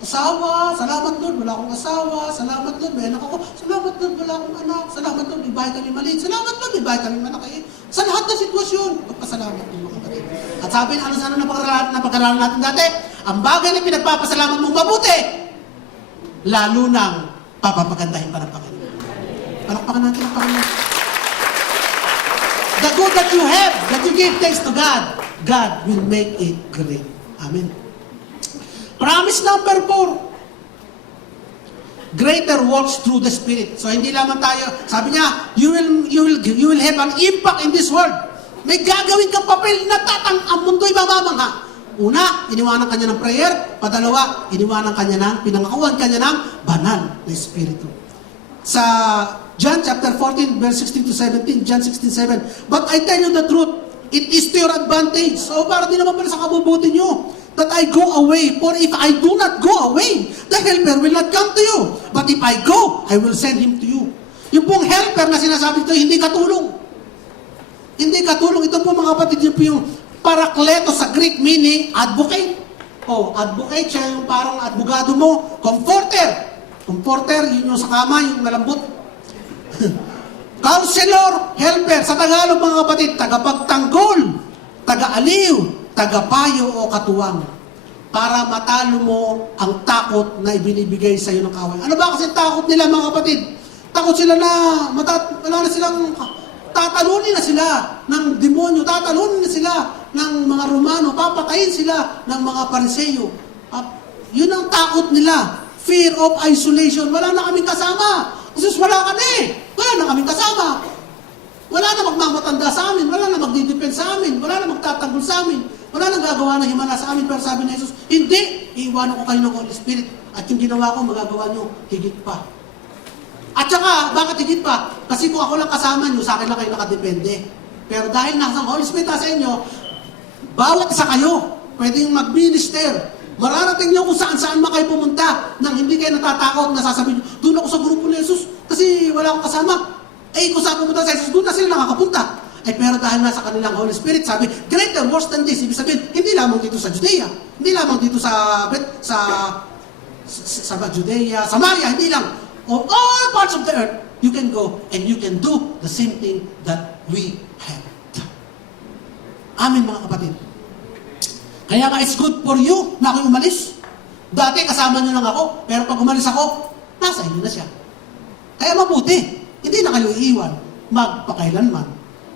asawa, salamat Lord, wala akong asawa, salamat Lord, may anak ako, salamat Lord, wala akong anak, salamat Lord, may bahay kami maliit, salamat Lord, may bahay kami malaki. Sa lahat ng sitwasyon, pagpasalamat mo, mga kapatid. At sabi, ano sana napag-aralan natin dati, ang bagay na pinagpapasalamat mong mabuti, lalo nang papapagandahin pa ng Panginoon. Palakpakan natin ang Panginoon. The good that you have, that you give thanks to God, God will make it great. Amen. Promise number 4. Greater works through the Spirit. So hindi lamang tayo, sabi niya, you will have an impact in this world. May gagawin kang papel na ang mundo'y mamamangha. Una, iniwanan kanya ng prayer. Padalawa, iniwanan kanya ng, pinangakuan kanya ng banal na Espiritu. Sa John chapter 14, verse 16 to 17, John 16:7. But I tell you the truth, it is to your advantage. So, para din naman pala sa kabubuti nyo, that I go away. For if I do not go away, the helper will not come to you. But if I go, I will send him to you. Yung pong helper na sinasabi ito, hindi katulong. Hindi katulong. Ito po mga kapatid, yun po yung parakleto sa Greek, meaning advocate. Oh, advocate, siya yung parang advogado mo. Comforter. Comforter, yun yung sa kama, yung malambot. Counselor, helper. Sa Tagalog, mga kapatid, tagapagtanggol, taga-aliw, tagapayo o katuwang. Para matalo mo ang takot na ibinibigay sa iyo ng kaaway. Ano ba kasi takot nila, mga kapatid? Takot sila na, wala na silang, tatalunin na sila ng demonyo, tatalunin na sila ng mga Romano, papatayin sila ng mga Pariseo. Yun ang takot nila. Fear of isolation. Wala na kaming kasama. Kasi wala ka na eh. Wala na kaming kasama. Wala na magmamatanda sa amin. Wala na magdidepend sa amin. Wala na magtatanggol sa amin. Wala na gagawa ng himala sa amin. Pero sabi ni Jesus, hindi. iiwanan ko kayo ng Holy Spirit. At yung ginawa ko, magagawa nyo higit pa. At saka, bakit higit pa? Kasi kung ako lang kasama nyo, sa akin lang kayo nakadepende. Pero dahil nasa Holy Spirit nasa inyo, bawat isa kayo, pwedeng mag-minister. Mararating nyo kung saan-saan kayo pumunta nang hindi kayo natatakot na sasabihin nyo, doon ako sa grupo ni Jesus kasi wala akong kasama. Kung saan pumunta sa Jesus, doon na sila nakakapunta. Pero dahil nasa kanilang Holy Spirit, sabi, greater, worse than this. Ibig sabihin, hindi lamang dito sa Judea, hindi lamang dito sa Judea, Samaria, hindi lang. Of all parts of the earth, you can go and you can do the same thing that we have done. Amen, mga kapatid. Kaya nga, it's good for you na ako'y umalis. Dati, kasama nyo lang ako, pero pag umalis ako, nasa inyo na siya. Kaya mabuti, hindi na kayo iiwan, magpakailanman.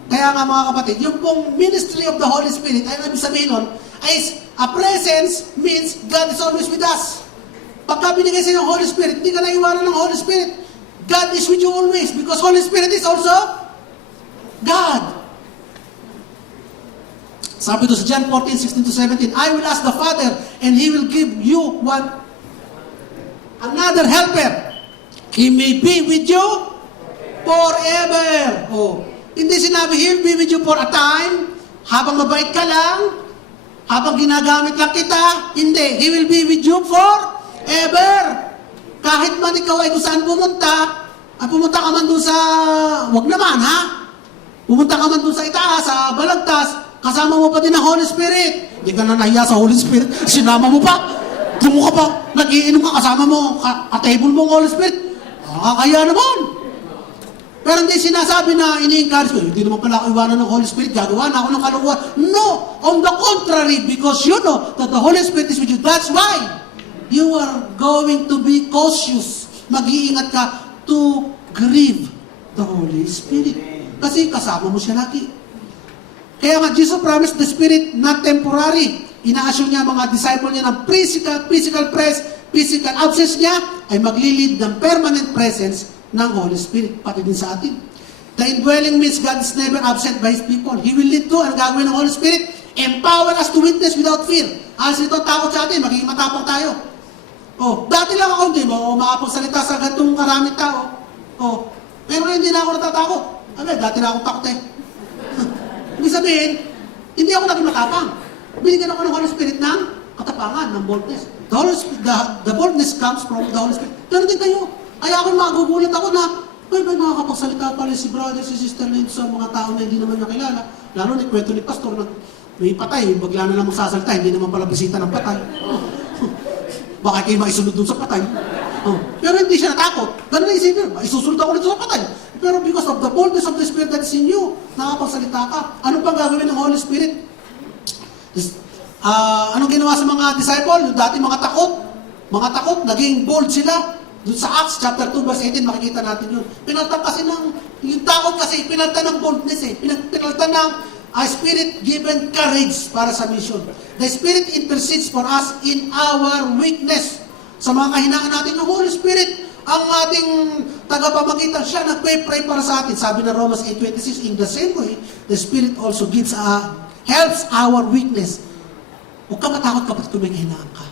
Kaya nga, mga kapatid, yung pong ministry of the Holy Spirit, ay ibig sabihin nun, ay a presence means God is always with us. Pagka binigay sa inyo ng Holy Spirit, hindi ka naiwanan ng Holy Spirit. God is with you always because Holy Spirit is also God. Sabi ito sa John 14:16-17, I will ask the Father and He will give you one another helper. He may be with you forever. Hindi sinabi He will be with you for a time, habang mabait ka lang, habang ginagamit lang kita. Hindi, He will be with you forever. Kahit man ikaw ay kung saan pumunta ka man doon sa, wag naman ha, pumunta ka man doon sa itaas, sa balagtas, kasama mo pa din ang Holy Spirit. Hindi ka na nahiya sa Holy Spirit, sinama mo pa, doon ka pa, nag-iinom ka, kasama mo, ka-table mo ang Holy Spirit, kaya naman. Pero hindi sinasabi na ini-encourage ko, hindi naman pala ako iwanan ng Holy Spirit, gagawa na ako ng kalukuhan. No, on the contrary, because you know that the Holy Spirit is with you. That's why you are going to be cautious. Mag-iingat ka to grieve the Holy Spirit. Kasi kasama mo siya lagi. Kaya nga, Jesus promised the Spirit not temporary. Ina-assure niya mga disciple niya ng physical absence niya ay maglilid ng permanent presence ng Holy Spirit, pati din sa atin. The indwelling means God is never absent by His people. He will lead to, ang gagawin ng Holy Spirit, empower us to witness without fear. Alas ito, takot sa atin, magiging matapang tayo. Dati lang ako, hindi mo makapagsalita sa gantong karaming tao. Pero hindi na ako natatakot. Dati na akong takot eh. Ibig sabihin, hindi ako naging matapang. Binigyan ako ng Holy Spirit ng katapangan, ng boldness. The boldness comes from the Holy Spirit. Pero din kayo. Kaya ako magugulat ako na, may nakakapagsalita pala si brother, si sister Lynn sa mga tao na hindi naman nakilala. Lalo na kwento ni pastor na may patay, bagla na lang magsasalita, hindi naman pala bisita ng patay. Baka kayo maisunod dun sa patay. Pero hindi siya natakot. Ganun na isipin, isusunod ako dito sa patay. Pero because of the boldness of the Spirit that is in you, nakakapagsalita ka. Anong pang gagawin ng Holy Spirit? Anong ginawa sa mga disciple? Yung dati mga takot, naging bold sila. Doon sa Acts chapter 2 verse 18, makikita natin yun. Pinaltan kasi yung takot kasi, pinaltan ng boldness pinaltan ng Spirit-given courage para sa mission. The Spirit intercedes for us in our weakness. Sa mga kahinaan natin, yung Holy Spirit, ang ating tagapamagitan, siya nagpe-pray para sa atin. Sabi na Romans 8:26, in the same way, the Spirit also helps our weakness. Huwag ka matakot kapag kung may kahinaan ka.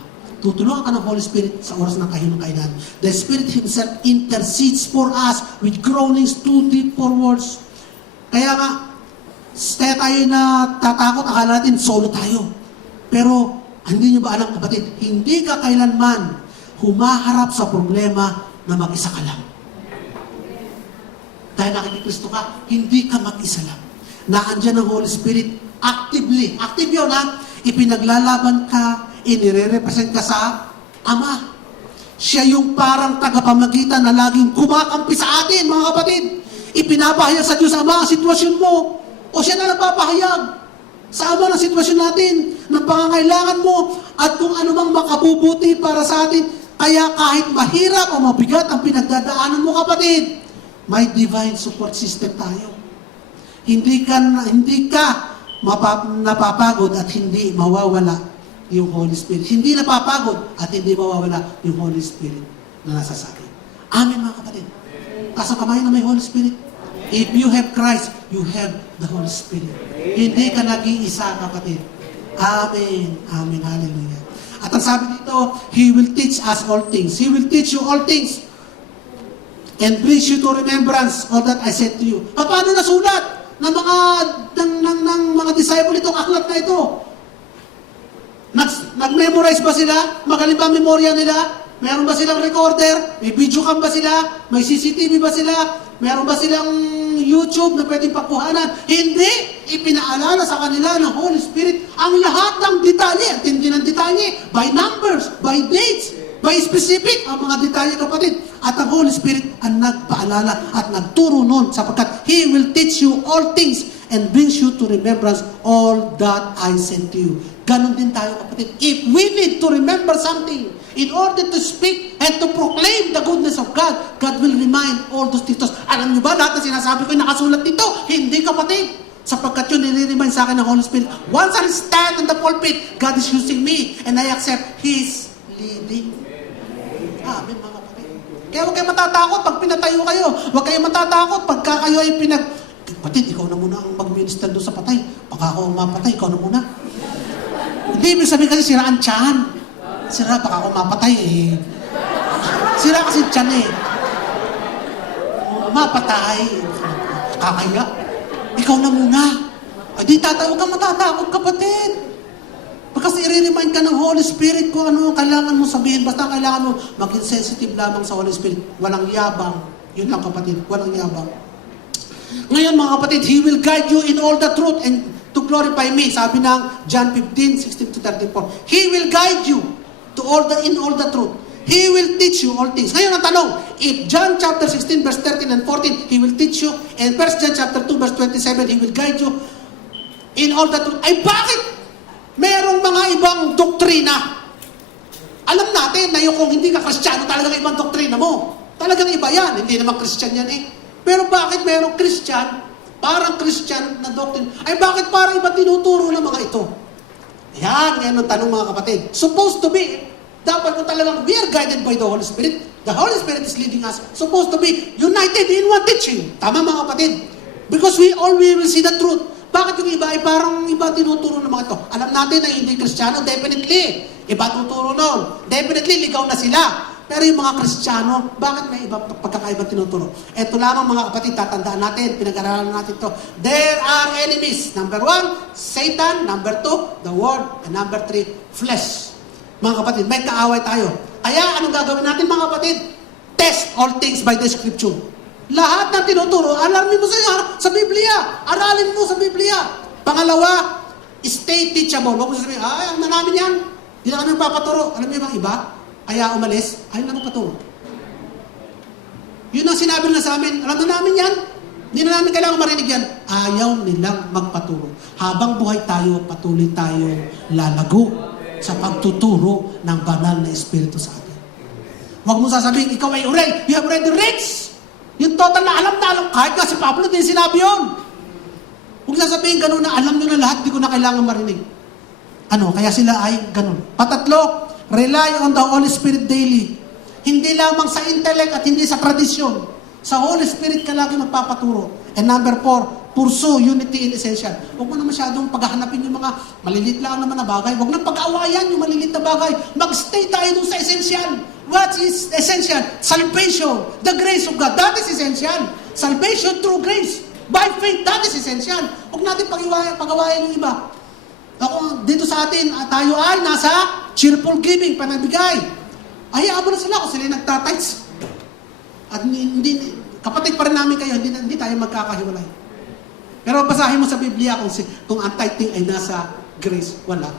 Tutulungan ka ng Holy Spirit sa oras ng kahinaan. The Spirit Himself intercedes for us with groanings too deep for words. Kaya tayo na tatakot, akala natin solo tayo. Pero, hindi nyo ba alam kapatid, hindi ka kailanman humaharap sa problema na mag-isa ka lang. Dahil nakikikristo ka, hindi ka mag-isa lang. Naandyan ang Holy Spirit actively. Active yun ha. Ipinaglalaban ka, inire-represent ka sa Ama. Siya yung parang tagapamagitan na laging kumakampi sa atin, mga kapatid. Ipinapahayag sa Diyos Ama ang sitwasyon mo. O siya na nagpapahayag sa Ama ng sitwasyon natin, ng pangangailangan mo, at kung ano mang makabubuti para sa atin. Kaya kahit mahirap o mabigat ang pinagdadaanan mo, kapatid, may divine support system tayo. Hindi ka napapagod at hindi mawawala yung Holy Spirit. Hindi napapagod at hindi mawawala yung Holy Spirit na nasa sa atin. Amen, mga kapatid. Kasakamayan na may Holy Spirit. If you have Christ, you have the Holy Spirit. Hindi ka nag-iisa, kapatid. Amen. Amen. Hallelujah. At ang sabi dito, He will teach us all things. He will teach you all things. And brings you to remembrance all that I said to you. Paano nasulat ng mga disciple itong aklat na ito? Nag-memorize ba sila? Magaling ba ang memorya nila? Meron ba silang recorder? May video cam ba sila? May CCTV ba sila? Meron ba silang YouTube na pwedeng pakuhanan? Hindi! Ipinaalala sa kanila ng Holy Spirit ang lahat ng detalye. Ang tindi ng detalye. By numbers, by dates, by specific, ang mga detalye, kapatid. At ang Holy Spirit ang nagpaalala at nagturo nun sapagkat He will teach you all things and brings you to remembrance all that I sent to you. Ganon din tayo, kapatid. If we need to remember something in order to speak and to proclaim the goodness of God, God will remind all those details. Alam niyo ba, lahat na sinasabi ko ay nakasulat dito? Hindi, kapatid. Sapagkat yun, nire-remind sa akin ng Holy Spirit. Once I stand on the pulpit, God is using me and I accept His leading. Amen, mga kapatid. Kaya huwag kayo matatakot pag pinatayo kayo. Huwag kayo matatakot pagka kayo ay Kapatid, ikaw na muna ang mag-minister doon sa patay. Baka ako mapatay, ikaw na muna. Hindi, ibig sabihin kasi sira ang tiyan. Sira, baka ako mapatay eh. Sira kasi tiyan eh. Mapatay. Kakaya. Ikaw na muna. Ay, di tatayo ka matatakot, kapatid. Kasi i-remind ka ng Holy Spirit kung ano kailangan mo sabihin. Basta kailangan mo maging sensitive lamang sa Holy Spirit. Walang yabang. Yun lang, kapatid. Walang yabang. Ngayon, mga kapatid, He will guide you in all the truth and to glorify me. Sabi ng John 15:16-34. He will guide you in all the truth. He will teach you all things. Ngayon, ang tanong, if John chapter 16, verse 13 and 14, He will teach you, and 1 John chapter 2, verse 27, He will guide you in all the truth. Ay, bakit? Merong mga ibang doktrina. Alam natin na yung kung hindi ka Kristiyano, talagang ibang doktrina mo. Talagang iba yan. Hindi naman Kristyan yan eh. Pero bakit merong Kristyan, parang Kristyan na doctrine? Ay bakit parang iba tinuturo ng mga ito? Yan, ngayon ang tanong, mga kapatid. Supposed to be, dapat ko talagang we are guided by the Holy Spirit. The Holy Spirit is leading us. Supposed to be united in one teaching. Tama, mga kapatid? Because we all will see the truth. Bakit yung iba ay parang iba tinuturo ng mga ito? Alam natin na hindi Kristiyano, definitely. Iba tuturo nun. Definitely, ligaw na sila. Pero yung mga Kristiyano, bakit may iba pagkakaiba tinuturo? Ito lamang, mga kapatid, tatandaan natin, pinag-aralan natin ito. There are enemies. Number 1, Satan. Number 2, the world. And number 3, flesh. Mga kapatid, may kaaway tayo. Kaya, anong gagawin natin, mga kapatid? Test all things by the Scripture. Lahat na tinuturo, alarmin mo sa Biblia. Aralin mo sa Biblia. Pangalawa, stay teachable. Huwag mo sabihin, ay, ang namin yan. Hindi na kami papaturo. Alam mo yung iba? Kaya umalis, ayaw na magpaturo. Yun ang sinabi nila sa amin, alam na namin yan, hindi na namin kailangan marinig yan. Ayaw nilang magpaturo. Habang buhay tayo, patuloy tayo lalago sa pagtuturo ng banal na Espiritu sa atin. Huwag mo sasabihin, ikaw ay urel, you have already reached. Yung total na alam, kahit nga si Pablo din sinabi yun. Huwag sasabihin ganun na alam nyo na lahat, di ko na kailangan marinig. Kaya sila ay ganun. Patatlo, rely on the Holy Spirit daily. Hindi lamang sa intellect at hindi sa tradisyon. Sa Holy Spirit ka lagi magpapaturo. And number 4, pursue unity in essential. Huwag mo na masyadong paghahanapin yung mga malilit lang naman na bagay. Huwag nang pag-awayan yung malilit na bagay. Mag-stay tayo dun sa essential. What is essential? Salvation. The grace of God. That is essential. Salvation through grace. By faith, that is essential. Huwag natin pag-awayan yung iba. Ako, dito sa atin, tayo ay nasa cheerful giving, panabigay. Hayaan mo na sila kung sila nagtatights. At hindi, kapatid pa rin namin kayo, hindi tayo magkakahiwalay. Pero basahin mo sa Biblia kung ang tithing ay nasa grace, wala.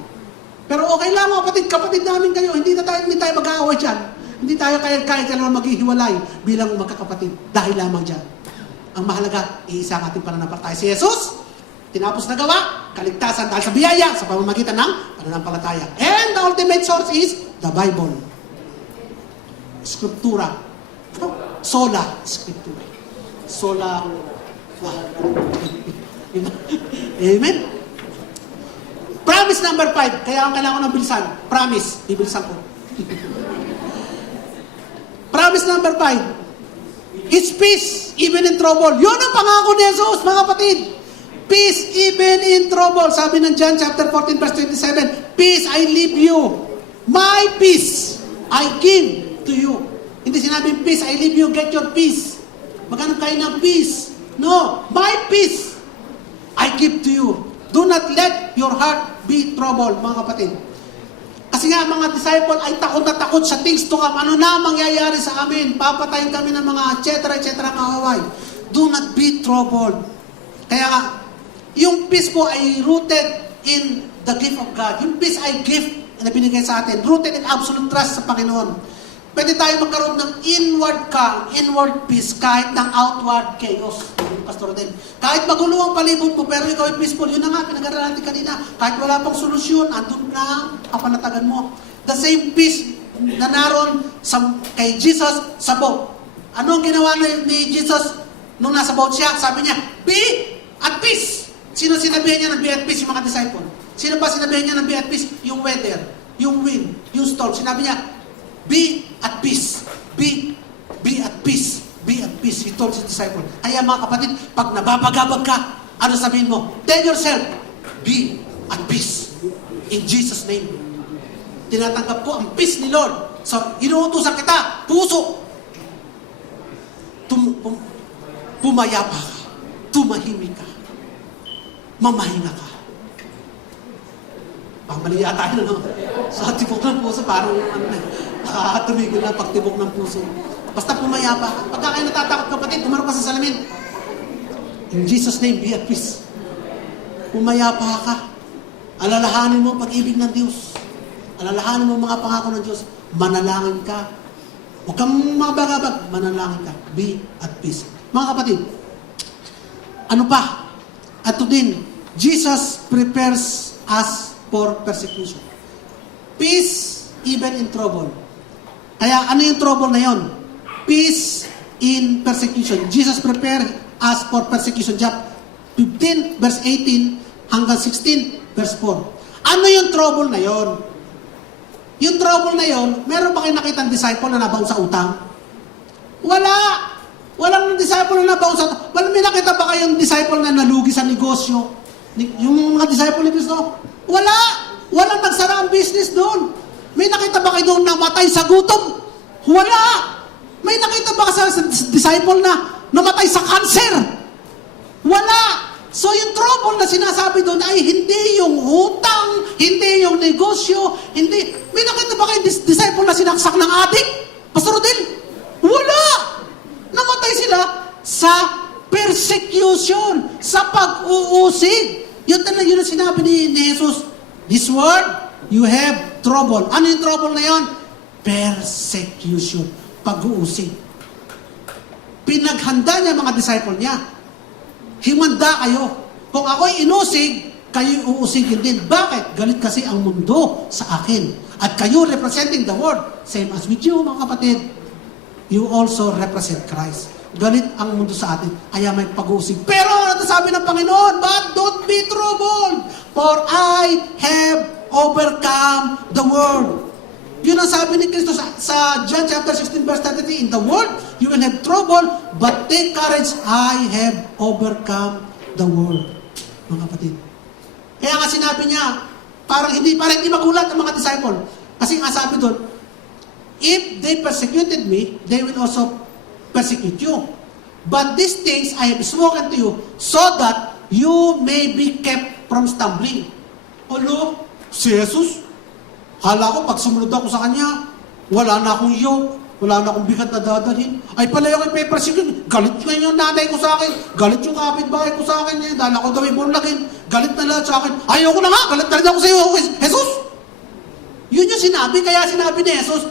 Pero okay lang, kapatid namin kayo, hindi tayo mag-aaway dyan. Hindi tayo kahit kailangan maghihiwalay bilang magkakapatid dahil lamang dyan. Ang mahalaga, iisa ang ating pananampalataya si Jesus. Tinapos na gawa, kaligtasan dahil sa biyaya sa pamamagitan ng pananampalataya. And the ultimate source is the Bible. Scriptura. Sola Scriptura. Sola. Amen? Promise number 5. Kaya ang kailangan ko ng bilisan. Promise. Bibilisan ko. Promise number 5. It's peace even in trouble. Yun ang pangako ni Jesus, mga kapatid. Peace even in trouble. Sabi ng John chapter 14 verse 27, peace I leave you. My peace I give to you. Hindi sinabing peace, I leave you, get your peace. Maghanap kayo ng peace. No, my peace I give to you. Do not let your heart be troubled, mga kapatid. Kasi nga, mga disciple ay takot na takot sa things to come. Ano na mangyayari sa amin? Papatayin kami ng mga etc. kaaway. Do not be troubled. Kaya nga, yung peace po ay rooted in the gift of God. Yung peace ay gift na binigay sa atin. Rooted in absolute trust sa Panginoon. Pwede tayo magkaroon ng inward calm, inward peace, kahit ng outward chaos. Pastor din. Kahit magulo ang palibot mo, pero ikaw ay peaceful. Yun na nga, pinag-aralan natin kanina. Kahit wala pang solusyon, andun na ang kapanatagan mo. The same peace na naroon kay Jesus sa boat. Ano ang ginawa ni Jesus nung nasa boat siya? Sabi niya, be at peace. Sino sinabihan niya ng be at peace? Yung mga disciple. Sino ba sinabihan niya ng be at peace? Yung weather, yung wind, yung storm. Sinabi niya, be at peace. Be at peace. Be at peace. He told his disciple. Kaya mga kapatid, pag nababagabag ka, ano sabihin mo? Tell yourself, be at peace. In Jesus' name. Tinatanggap ko ang peace ni Lord. So, inuutusan kita, puso. Pumayapa ka. Tumahimik ka. Mamahinga ka. Mali yata yun, no? Sa tibok ng puso, parang nakatumigil na pagtibok ng puso. Basta pumayapa ka. Pagka kayo natatakot kapatid, tumarap ka sa salamin. In Jesus' name, be at peace. Pumayapa ka. Alalahanin mo ang pag-ibig ng Diyos. Alalahanin mo mga pangako ng Diyos. Manalangin ka. Huwag kang mabagabag. Manalangin ka. Be at peace. Mga kapatid, ano pa? At to din, Jesus prepares us for persecution. Peace even in trouble. Kaya ano yung trouble na yon? Peace in persecution. Jesus prepared us for persecution. Job 15 verse 18 hanggang 16 verse 4. Ano yung trouble na yon? Yung trouble na yon, meron ba kayo nakitang disciple na nabaon sa utang? Wala! Walang disciple na nabaon sa utang. May nakita ba kayong disciple na nalugi sa negosyo? Yung mga disciple ni Cristo? Wala! Walang nagsara ang business doon. May nakita ba kayo doon namatay sa gutom? Wala! May nakita ba ka sa disciple na namatay sa cancer? Wala! So yung trouble na sinasabi doon ay hindi yung utang, hindi yung negosyo, hindi. May nakita ba kayo disciple na sinaksak ng adik? Pastor Rodel? Wala! Namatay sila sa persecution, sa pag-uusig. Yun na yun ang sinabi ni Jesus. This word, you have trouble. Ano yung trouble na yun? Persecution. Pag-uusig. Pinaghanda niya mga disciple niya. Himanda kayo. Kung ako'y inusig, kayo uusigin din. Bakit? Galit kasi ang mundo sa akin. At kayo representing the world. Same as with you, mga kapatid. You also represent Christ. Galit ang mundo sa atin. Kaya may pag-uusig. Pero ano sabi ng Panginoon? But don't be troubled. For I have overcome the world. Yun ang sabi ni Kristo sa John chapter 16 verse 33. In the world, you will have trouble, but take courage, I have overcome the world. Mga kapatid. Kaya nga sinabi niya, parang hindi magulat ang mga disciple. Kasi nga sabi doon, if they persecuted me, they will also persecute you. But these things I have spoken to you, so that you may be kept from stumbling. Alo, si Jesus, hala ko, pag sumunod ako sa Kanya, wala na akong yoke, wala na akong bigat na dadalhin. Ay pala yung ipe-persecute. Galit ngayon yung nanay ko sa akin. Galit yung kapitbahay ko sa akin. Dahil ako daw yung born-again. Galit na lahat sa akin. Ayoko na nga, galit na rin ako sa iyo, Jesus! Yun yung sinabi. Kaya sinabi ni Jesus,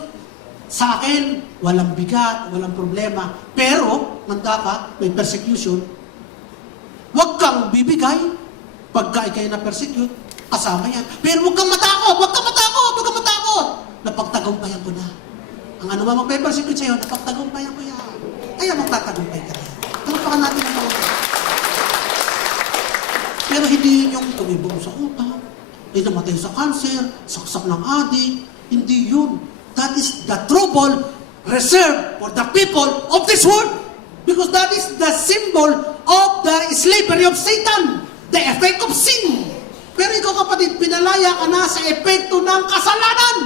sa akin, walang bigat, walang problema. Pero, manda ka, may persecution. Huwag kang bibigay. Pagka ikay na-persecute, kasama yan. Pero huwag kang matakot, huwag kang matakot, huwag kang matakot. Napagtagumpayan ko na. Ang ano ba magpe-persecute sa'yo, napagtagumpayan ko yan. Kaya magtatagumpay ka rin. Talapakan natin ang mga. Pero hindi yung tumibong sa utang, ay namatay sa cancer, saksak ng adik. Hindi yun. That is the trouble reserved for the people of this world. Because that is the symbol of the slavery of Satan. The effect of sin. Pero ikaw kapatid, pinalaya ka na sa epekto ng kasalanan.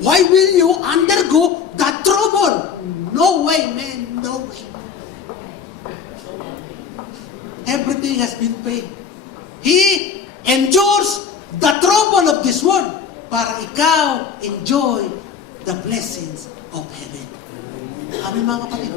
Why will you undergo that trouble? No way, man. No way. Everything has been paid. He endures the trouble of this world para ikaw enjoy the blessings of heaven. Amin mga kapatid.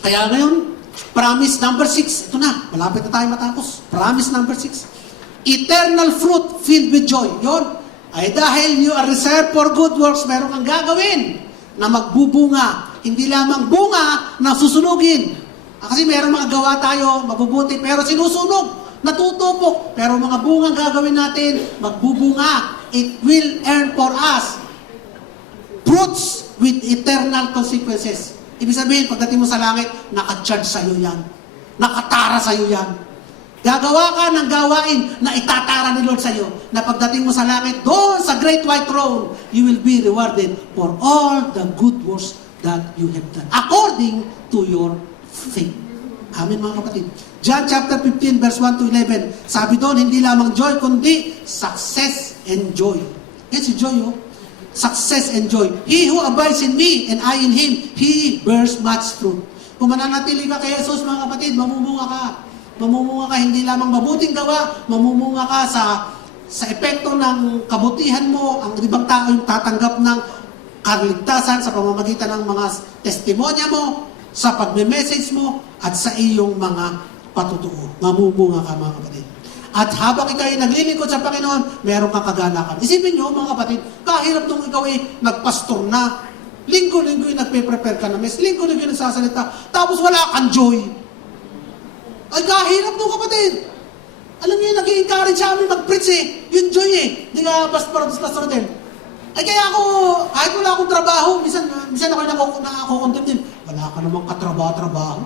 Kaya ngayon, promise number 6. Ito na, malapit na tayo matapos. Promise number 6. Eternal fruit filled with joy. Yon, ay dahil you are reserved for good works, meron kang gagawin na magbubunga. Hindi lamang bunga na susunugin. Kasi meron mga gawa tayo, mabubuti, pero sinusunog, natutupok. Pero mga bunga gagawin natin, magbubunga. It will earn for us fruits with eternal consequences. Ibig sabihin, pagdating mo sa langit, naka-charge sa'yo yan. Nakatara sa'yo yan. Gagawa ka ng gawain na itatara ni Lord sa'yo, na pagdating mo sa langit, doon sa great white throne, you will be rewarded for all the good works that you have done, according to your faith. Amen mga kapatid. John chapter 15 verse 1 to 11, sabi doon, hindi lamang joy, kundi success and joy. Yan si joy, oh. Success and joy. He who abides in me and I in him, he bears much fruit. Kung mananatili ka kay Jesus, mga kapatid, mamumunga ka. Mamumunga ka hindi lamang mabuting gawa, mamumunga ka sa epekto ng kabutihan mo. Ang ibang tao yung tatanggap ng kaligtasan sa pamamagitan ng mga testimonya mo, sa pagme-message mo, at sa iyong mga patutuo. Mamumunga ka, mga kapatid. At habang ikaw ay naglilingkod sa Panginoon, meron kang kagalakan. Isipin nyo, mga kapatid, kahirap nung ikaw ay nagpastor na, linggo-linggo yung nagpe-prepare ka na mes, linggo-linggo yung nagsasalita, tapos wala kang joy. Ay, kahirap nung kapatid. Alam niyo, nag-i-encourage sa amin mag-preach eh. Yung joy eh. Hindi ka pastor din. Ay, kaya ako, kahit wala akong trabaho, minsan ako nakakontent din. Wala ka namang katrabaho.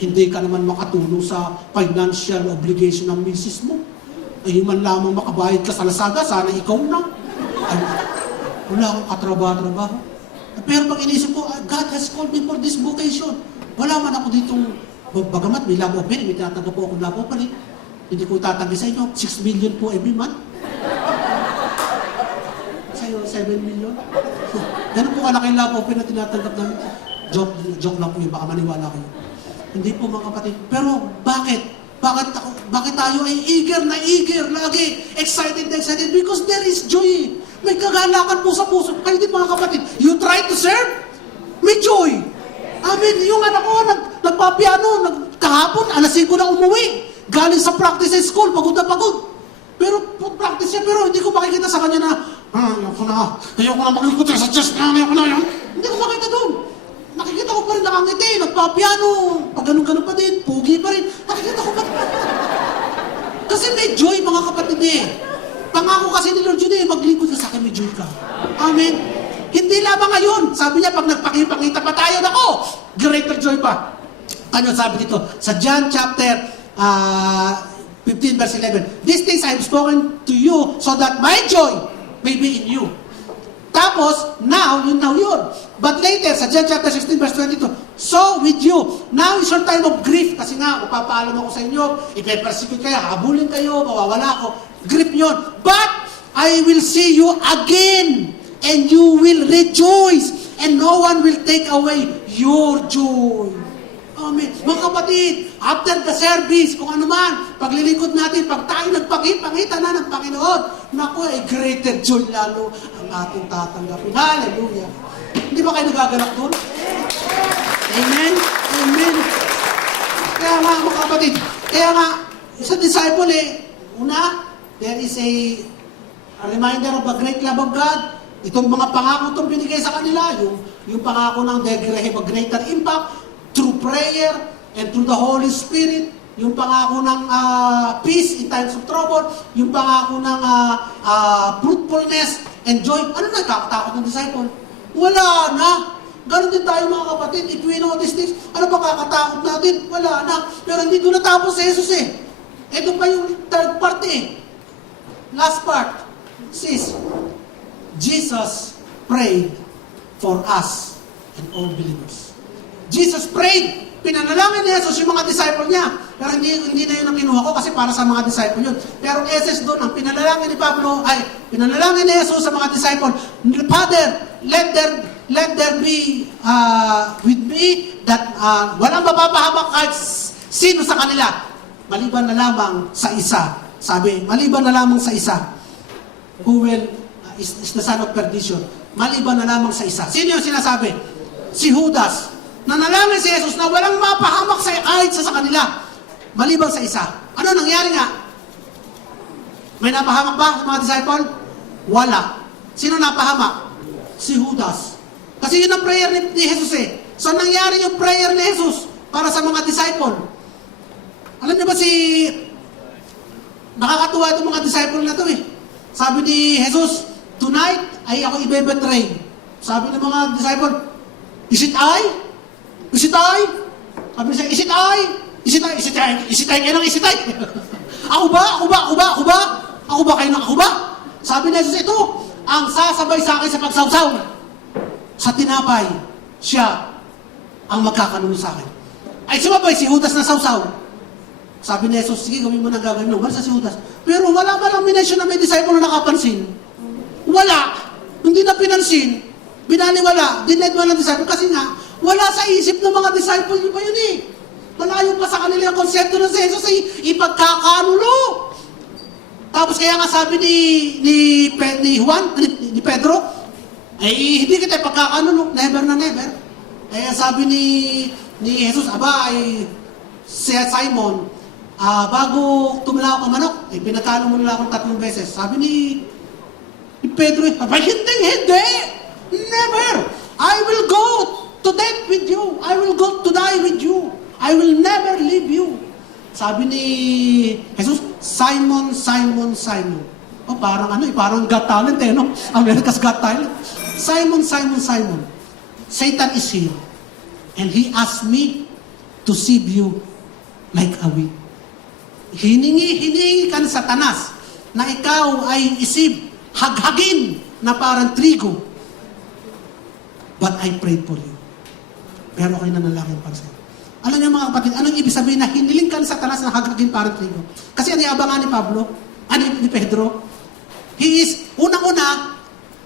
Hindi ka naman makatulong sa financial obligation ng misis mo. Ay, man lamang makabayad ka sa lasaga, sana ikaw na. Ay, wala akong katrabaho. Pero pag inisip ko, God has called me for this vocation. Wala man ako ditong, bagamat may love offering, may tinatanggap po akong love offering. Hindi ko tatanggi sa inyo, 6 million po every month. Sa'yo, 7 million. Ganun po kalaki love offering na tinatanggap namin. Joke lang po yun, baka maniwala kayo. Hindi po mga kapatid. Pero bakit? Bakit tayo ay eager lagi? Excited? Because there is joy. May kagalakan po sa puso. Kayo din mga kapatid. You try to serve, may joy. Amen. Yung anak ko, nagpapiano, kahapon, alas 5 na umuwi. Galing sa practice sa school, pagod na pagod. Pero practice siya, pero hindi ko makikita sa kanya na, ayoko na makikita sa chest na, ayoko na yan. Hindi ko makita doon. Nakikita ko pa rin nakangiti, nagpapiano, pag ganun-ganun pa din, pugi pa rin. Nakikita ko pa rin. Kasi may joy, mga kapatid eh. Pangako kasi ni Lord yun eh, maglingkod ka sa akin, may joy ka. Amen. Hindi lamang ngayon. Sabi niya, pag nagpakipangita pa tayo, nako, greater joy pa. Ano sabi dito? Sa John chapter 15 verse 11, these things I have spoken to you so that my joy may be in you. Tapos, now yun. But later, sa John chapter 16 verse 22, so with you, now is your time of grief. Kasi nga, magpapaalam ako sa inyo, ipe-persecute kayo, habulin kayo, mawawala ako. Grief yun. But, I will see you again, and you will rejoice, and no one will take away your joy. Amen. Mga kapatid, after the service, kung ano man, paglilingkod natin, pag tayo nagpangita na ng Panginoon, naku, greater joy lalo ang ating tatanggapin. Hallelujah. Hindi ba kayo nagagalak doon? Amen? Amen. Kaya nga, mga kapatid, sa disciple una, there is a reminder of the great love of God. Itong mga pangako itong binigay sa kanila, yung pangako ng they have a greater impact, through prayer and through the Holy Spirit, yung pangako ng peace in times of trouble, yung pangako ng fruitfulness and joy. Ano na kakatakot ng disciple? Wala na. Ganon din tayo mga kapatid. If we know these things, ano pa kakatakot natin? Wala na. Pero hindi doon natapos si Jesus eh. Ito pa yung third part eh. Last part. Says, Jesus prayed for us and all believers. Jesus prayed. Pinanalangin ni Jesus yung mga disciple niya. Pero hindi na yun ang kinuha ko kasi para sa mga disciple yun. Pero essence doon, ang pinanalangin ni Pablo, pinanalangin ni Jesus sa mga disciple, Father, let there be with me that walang mapapahamak kahit sino sa kanila. Maliban na lamang sa isa. Sabi, maliban na lamang sa isa. Who will, is the son of perdition. Maliban na lamang sa isa. Sino yung sinasabi? Si Judas. Nanalangin si Jesus na walang mapahamak sa kahit sa kanila. Maliban sa isa. Ano nangyari nga? May napahamak ba sa mga disciple? Wala. Sino napahamak? Si Judas. Kasi yun ang prayer ni Jesus eh. So nangyari yung prayer ni Jesus para sa mga disciple. Alam niyo ba nakakatuwa itong mga disciple na to eh. Sabi ni Jesus, tonight ay ako ibebetray. Sabi ng mga disciple, is it I? Is it I? Sabi niya, is it I? Is it I? Is it I? Is it I? Kailang is it I? Ako ba? Ako ba kayo ng ako ba? Sabi ni Jesus, ito, ang sasabay sa akin sa pagsawsaw. Sa tinapay, siya ang magkakanuno sa akin. Ay sumabay si Judas na sawsaw. Sabi ni Jesus, sige, gawin mo na gagawin mo. Basta si Judas. Pero wala ba lang minensyon na may disciple na nakapansin? Wala. Hindi na pinansin. Binaliwala. Dined mo ng disciple. Kasi nga, wala sa isip ng mga disciple niyo pa yun eh. Malayo pa sa kanila yung konsepto ng si Jesus ay ipagkakanulo. Tapos kaya nga sabi ni Pedro, ay hindi kita ipagkakanulo. Never na never. Kaya sabi ni Jesus, si Simon, bago tumulaw ka manok, pinagkalo mo nila akong 3 beses. Sabi ni Pedro, hindi! Never! I will go to death with you. I will go to die with you. I will never leave you. Sabi ni Jesus, Simon, Simon, Simon. Parang Got Talent eh, no? America's Got Talent. Simon, Simon, Simon. Satan is here. And he asked me to sieve you like a wheat. Hiningi ka ng Satanas na ikaw ay isib, haghagin na parang trigo. But I prayed for you. Pero kayo na nalangin para sa'yo. Alam niyo mga kapatid, anong ibig sabihin na hiniling ka ng Satanas na haghagin parang trigo? Kasi ano yung abangan ni Pedro? He is, unang-una,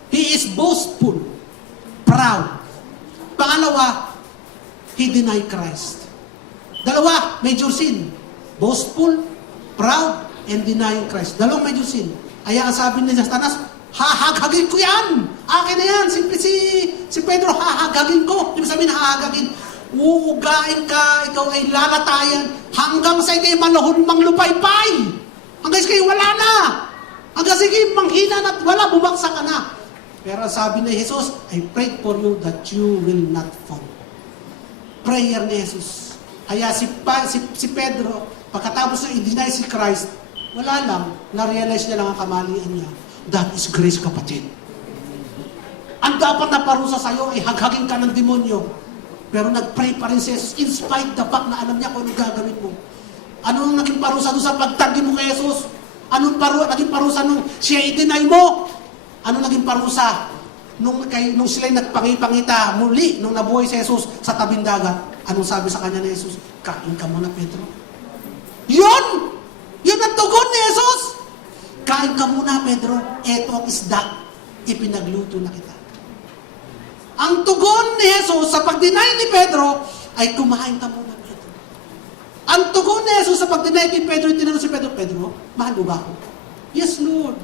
he is boastful, proud. Pangalawa, he denied Christ. Dalawa, major sin. Boastful, proud, and denying Christ. Dalawang major sin. Kaya ang sabi ni Satanas, hahaghagin ko yan! Akin na yan! Si Pedro, hahaghagin ko. Ibig sabihin, hahaghagin. Uugain ka, ikaw ay lalatayan, hanggang sa ikay malahon manglupaypay. Hanggang sa ikay wala na. Hanggang sa ikay manghina na wala, bumagsak ka na. Pero sabi ni Jesus, I prayed for you that you will not fall. Prayer ni Jesus. Kaya si Pedro, pagkatapos na i-deny si Christ, wala lang, na-realize niya lang ang kamalian niya. That is grace, kapatid. Ang dapat na parusa sa'yo ay haghagin ka ng demonyo. Pero nag-pray pa rin si Jesus in spite the fact na alam niya kung anong gagawin mo. Anong naging parusa doon sa pagtanggi mo kay Jesus? Anong naging parusa nung siya i-deny mo? Anong naging parusa nung sila'y nagpangipangita muli nung nabuhay si Jesus sa tabing dagat? Anong sabi sa kanya ni Jesus? Kain ka muna, Pedro. Yun! Yun ang tugon ni Jesus! Kain ka muna, Pedro. Eto ang isda. Ipinagluto na kita. Ang tugon ni Jesus sa pag-deny ni Pedro ay kumain ka muna, Pedro. Ang tugon ni Jesus sa pag-deny ni Pedro, tinanong si Pedro, Pedro, mahal mo ba ako? Yes, Lord.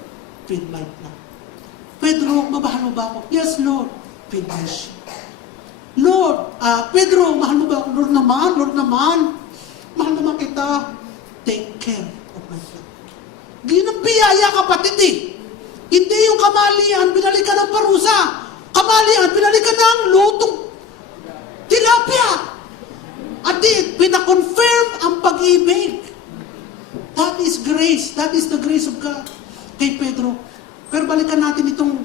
Feed my flock. Pedro, mabahal mo ba ako? Yes, Lord. Feed my sheep. Lord, Pedro, mahal mo ba ako? Lord naman. Mahal naman kita. Take care of my flock. Yun ang biyaya, kapatid eh. Hindi yung kamalian, binalikan ng parusa. Kamalian, binalikan ng lutong tilapia. At pinakonfirm ang pag-ibig. That is grace. That is the grace of God. Kay Pedro. Pero balikan natin itong,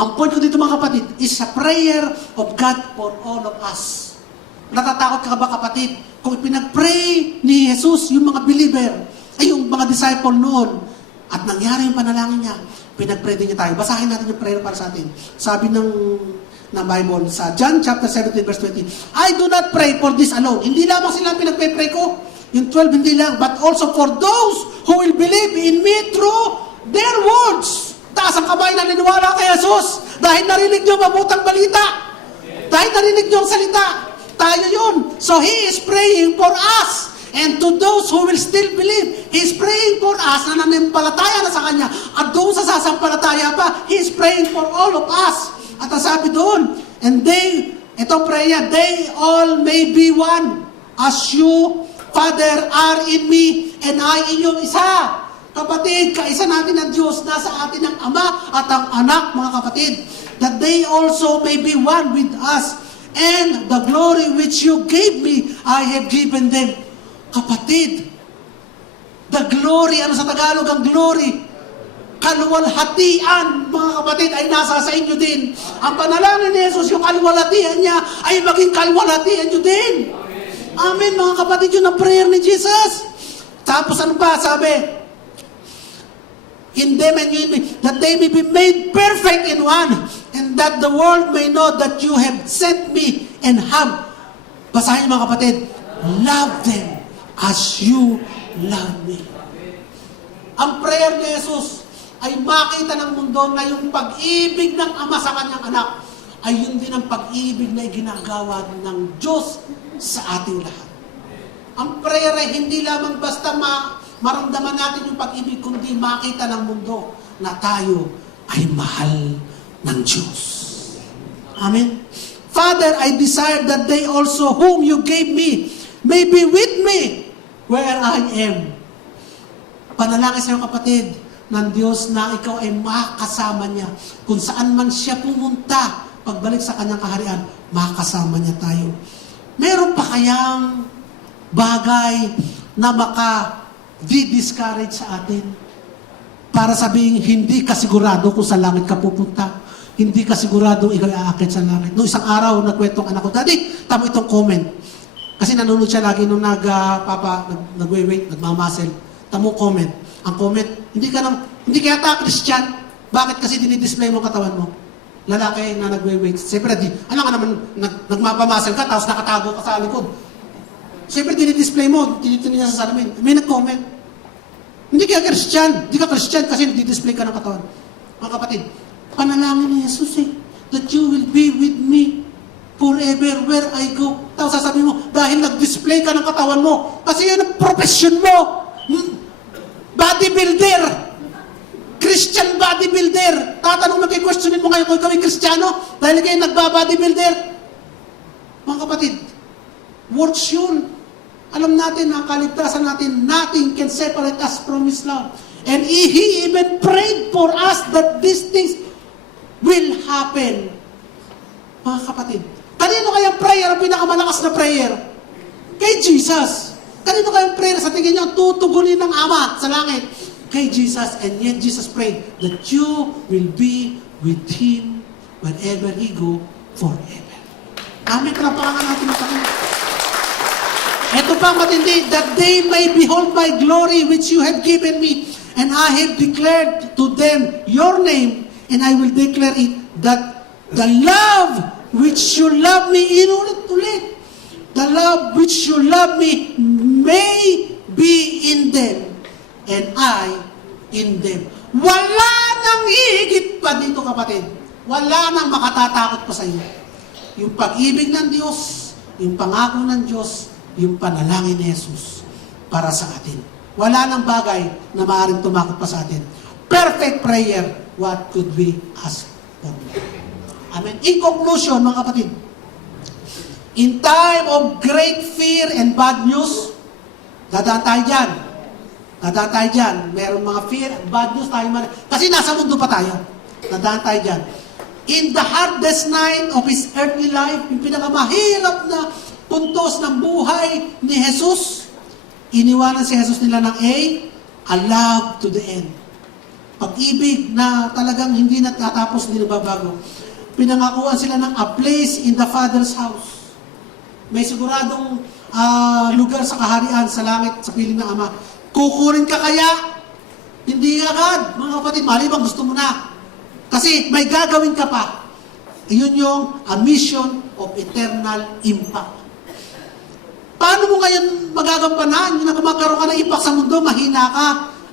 ang point ko dito mga kapatid, is a prayer of God for all of us. Natatakot ka ba kapatid? Kung pinag-pray ni Jesus, yung mga believer, ay yung mga disciple noon, at nangyari yung panalangin niya, pinag-pray din niya tayo. Basahin natin yung prayer para sa atin. Sabi ng Bible sa John chapter 17 verse 20, I do not pray for this alone. Hindi lamang sila pinag-pray ko. Yung 12 hindi lang, but also for those who will believe in me through their words. Taas ang kamay na niniwala kay Jesus dahil narinig nyo mabutang balita. Dahil narinig nyo ang salita. Tayo yun. So He is praying for us. And to those who will still believe, He is praying for us na nanampalataya na sa Kanya. At doon sa sasampalataya pa, He is praying for all of us. At ang sabi doon, and they, itong prayer, they all may be one. As you, Father, are in me, and I in you. Isa. Kapatid, kaisa natin ang Diyos, nasa atin ang Ama at ang Anak, mga kapatid. That they also may be one with us. And the glory which you gave me, I have given them. Kapatid, the glory, ano sa Tagalog ang glory? Kaluwalhatian, mga kapatid, ay nasa sa inyo din. Ang panalangin ni Jesus, yung kaluwalhatian niya, ay maging kaluwalhatian nyo din. Amen, mga kapatid, yun ang prayer ni Jesus. Tapos ano pa, sabi, in them and you in me, that they may be made perfect in one, and that the world may know that you have sent me and have, basahin mga kapatid, love them as you love me. Ang prayer ni Jesus ay makita ng mundo na yung pag-ibig ng Ama sa kanyang anak ay yun din ang pag-ibig na ginagawa ng Diyos sa ating lahat. Ang prayer ay hindi lamang basta maramdaman natin yung pag-ibig, kundi makita ng mundo na tayo ay mahal ng Diyos. Amen? Father, I desire that they also whom you gave me may be with me where I am. Panalangin sa iyo, kapatid, ng Diyos na ikaw ay makasama niya. Kung saan man siya pumunta, pagbalik sa kanyang kaharian, makasama niya tayo. Meron pa kayang bagay na di-discourage sa atin para sabihin, hindi ka sigurado kung sa langit ka pupunta. Hindi ka sigurado ikaw aakit sa langit. Noong isang araw, nagkwentong anak ko, Daddy, tamo itong comment. Kasi nanonood siya lagi nung nagwe-wait, nagmamasel. Tamo comment. Ang comment, hindi ka yata Christian. Bakit kasi dinidisplay mo katawan mo? Lalaki na nagwe-wait. Siyempre, alam ka naman, nagmapamasel ka, tapos nakatago ka sa likod. Siyempre, dinidisplay mo, tinitin niya sa salamin. May nag-comment. Hindi ka Christian kasi nagdi-display ka ng katawan. Mga kapatid, panalangin ni Jesus that you will be with me forever where I go. Tapos sasabihin mo, dahil nag-display ka ng katawan mo, kasi yun ang profession mo. Bodybuilder. Christian bodybuilder. Tatanong mo, questionin mo ngayon kung ikaw ay Kristiyano, dahil kayo nagba-bodybuilder. Mga kapatid, works yun. Alam natin na kaligtasan natin, nothing can separate us from His love. And He even prayed for us that these things will happen. Mga kapatid, kanino kayang prayer ang pinakamalakas na prayer? Kay Jesus. Kanino kayang prayer sa tingin niyo tutugunin ng Ama sa langit? Kay Jesus. And yet Jesus prayed that you will be with Him wherever He go forever. Amen. Talapakan natin ang Panginoon. Ito pa matindi, that they may behold my glory which you have given me, and I have declared to them your name, and I will declare it, that the love which you love me, inulit-ulit, the love which you love me may be in them, and I in them. Wala nang higit pa dito, kapatid. Wala nang makatatakot pa sa iyo. Yung pag-ibig ng Diyos, yung pangako ng Diyos, yung panalangin ni Jesus para sa atin. Wala nang bagay na maaaring tumakot pa sa atin. Perfect prayer, what could we ask for? Amen. In conclusion, mga kapatid, in time of great fear and bad news, dadaan tayo dyan. Dadaan tayo dyan. Merong mga fear and bad news tayo. Kasi nasa mundo pa tayo. Dadaan tayo dyan. In the hardest night of His earthly life, yung pinakamahirap na puntos ng buhay ni Jesus, iniwanan si Jesus nila ng a love to the end. Pag-ibig na talagang hindi natatapos, hindi nababago. Pinangakuan sila ng a place in the Father's house. May siguradong lugar sa kaharian, sa langit, sa piling ng Ama. Kukunin ka kaya? Hindi agad, mga kapatid. Malibang gusto mo na. Kasi may gagawin ka pa. Iyon yung a mission of eternal impact. Paano Paano mo ngayon magagampanan? Yung magkaroon ka ng impact sa mundo, mahina ka.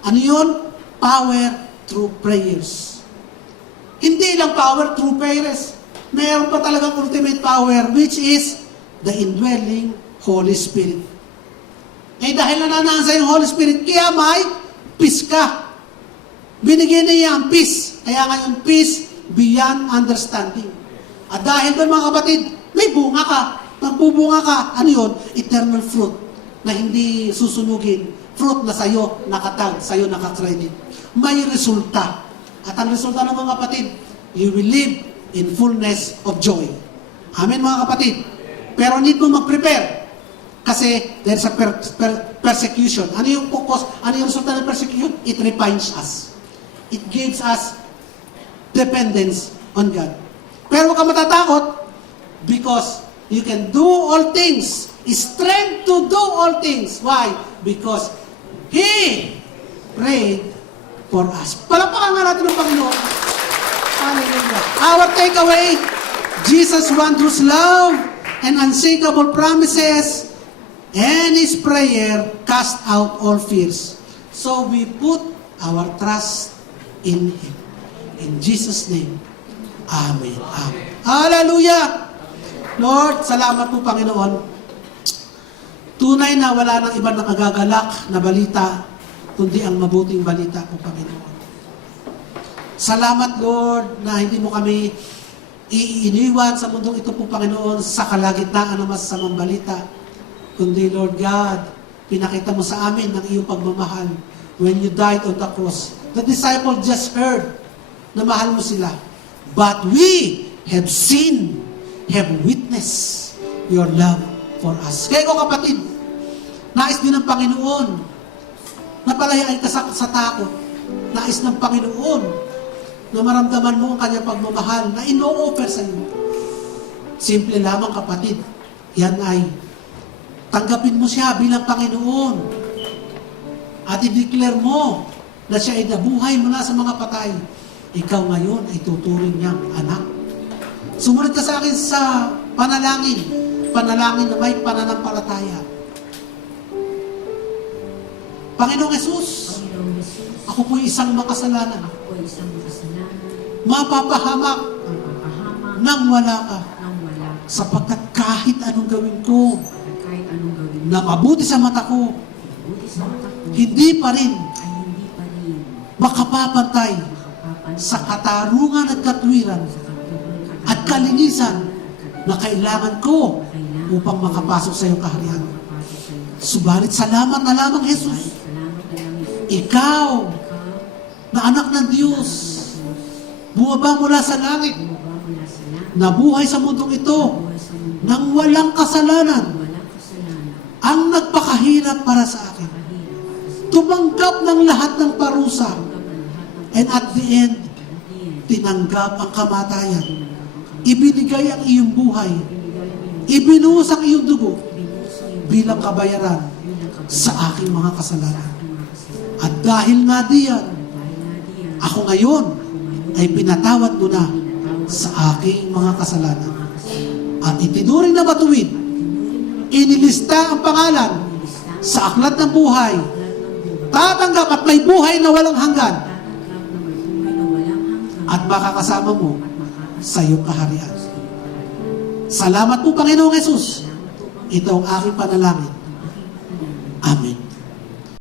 Ano yun? Power through prayers. Hindi lang power through prayers. Meron pa talagang ultimate power, which is the indwelling Holy Spirit. Eh dahil nananasa yung Holy Spirit, kaya may peace ka. Binigyan niya ang peace. Kaya nga yung peace beyond understanding. At dahil doon mga kapatid, may bunga ka. Magbubunga ka, ano yun? Eternal fruit na hindi susunugin. Fruit na sa'yo nakatag, sa'yo nakakredit. May resulta. At ang resulta ng mga kapatid, you will live in fullness of joy. Amen mga kapatid. Pero need mo mag-prepare. Kasi there's a persecution. Ano yung focus? Ano yung resulta ng persecution? It refines us. It gives us dependence on God. Pero huwag ka matatakot because you can do all things. Strength to do all things. Why? Because He prayed for us. Palakpakan nga natin ng Panginoon. Hallelujah. Our takeaway, Jesus' wondrous love and unshakable promises and His prayer cast out all fears. So we put our trust in Him. In Jesus' name. Amen. Amen. Hallelujah! Lord, salamat po Panginoon. Tunay na wala nang ibang nakagagalak na balita, kundi ang mabuting balita po Panginoon. Salamat Lord na hindi mo kami iiniwan sa mundong ito po Panginoon sa kalagitnaan ng masasamang balita. Kundi Lord God, pinakita mo sa amin ang iyong pagmamahal when you died on the cross. The disciples just heard na mahal mo sila. But we have seen, have witnessed your love for us. Kaya ko kapatid, nais din ng Panginoon na palayain ka sa takot. Nais ng Panginoon na maramdaman mo ang kanyang pagmamahal na ino-offer sa iyo. Simple lamang kapatid, yan ay tanggapin mo siya bilang Panginoon at i-declare mo na siya ay nabuhay mula sa mga patay. Ikaw ngayon ay tuturing niyang anak. Sumunod ka sa akin sa panalangin. Panalangin na may pananampalataya. Panginoong Jesus, ako po'y isang makasalanan. Mapapahamak nang wala ka. Sapagkat kahit anong gawin ko na mabuti sa mata ko, hindi pa rin makapapantay sa katarungan at katwiran at kalinisan na kailangan ko upang makapasok sa iyong kaharian. Subalit salamat na lamang, Jesus. Ikaw, na anak ng Diyos, bumaba mula sa langit, nabuhay sa mundong ito, nang walang kasalanan, ang nagpakahirap para sa akin. Tumanggap ng lahat ng parusa, and at the end, tinanggap ang kamatayan. Ibinigay ang iyong buhay. Ibinuhos ang iyong dugo bilang kabayaran sa aking mga kasalanan. At dahil nga diyan, ako ngayon ay pinatawad mo na sa aking mga kasalanan. At itinuring na matuwid, inilista ang pangalan sa aklat ng buhay. Tatanggap at may buhay na walang hanggan. At makakasama mo sa iyong kaharian. Salamat po Panginoong Jesus. Ito ang aking panalangin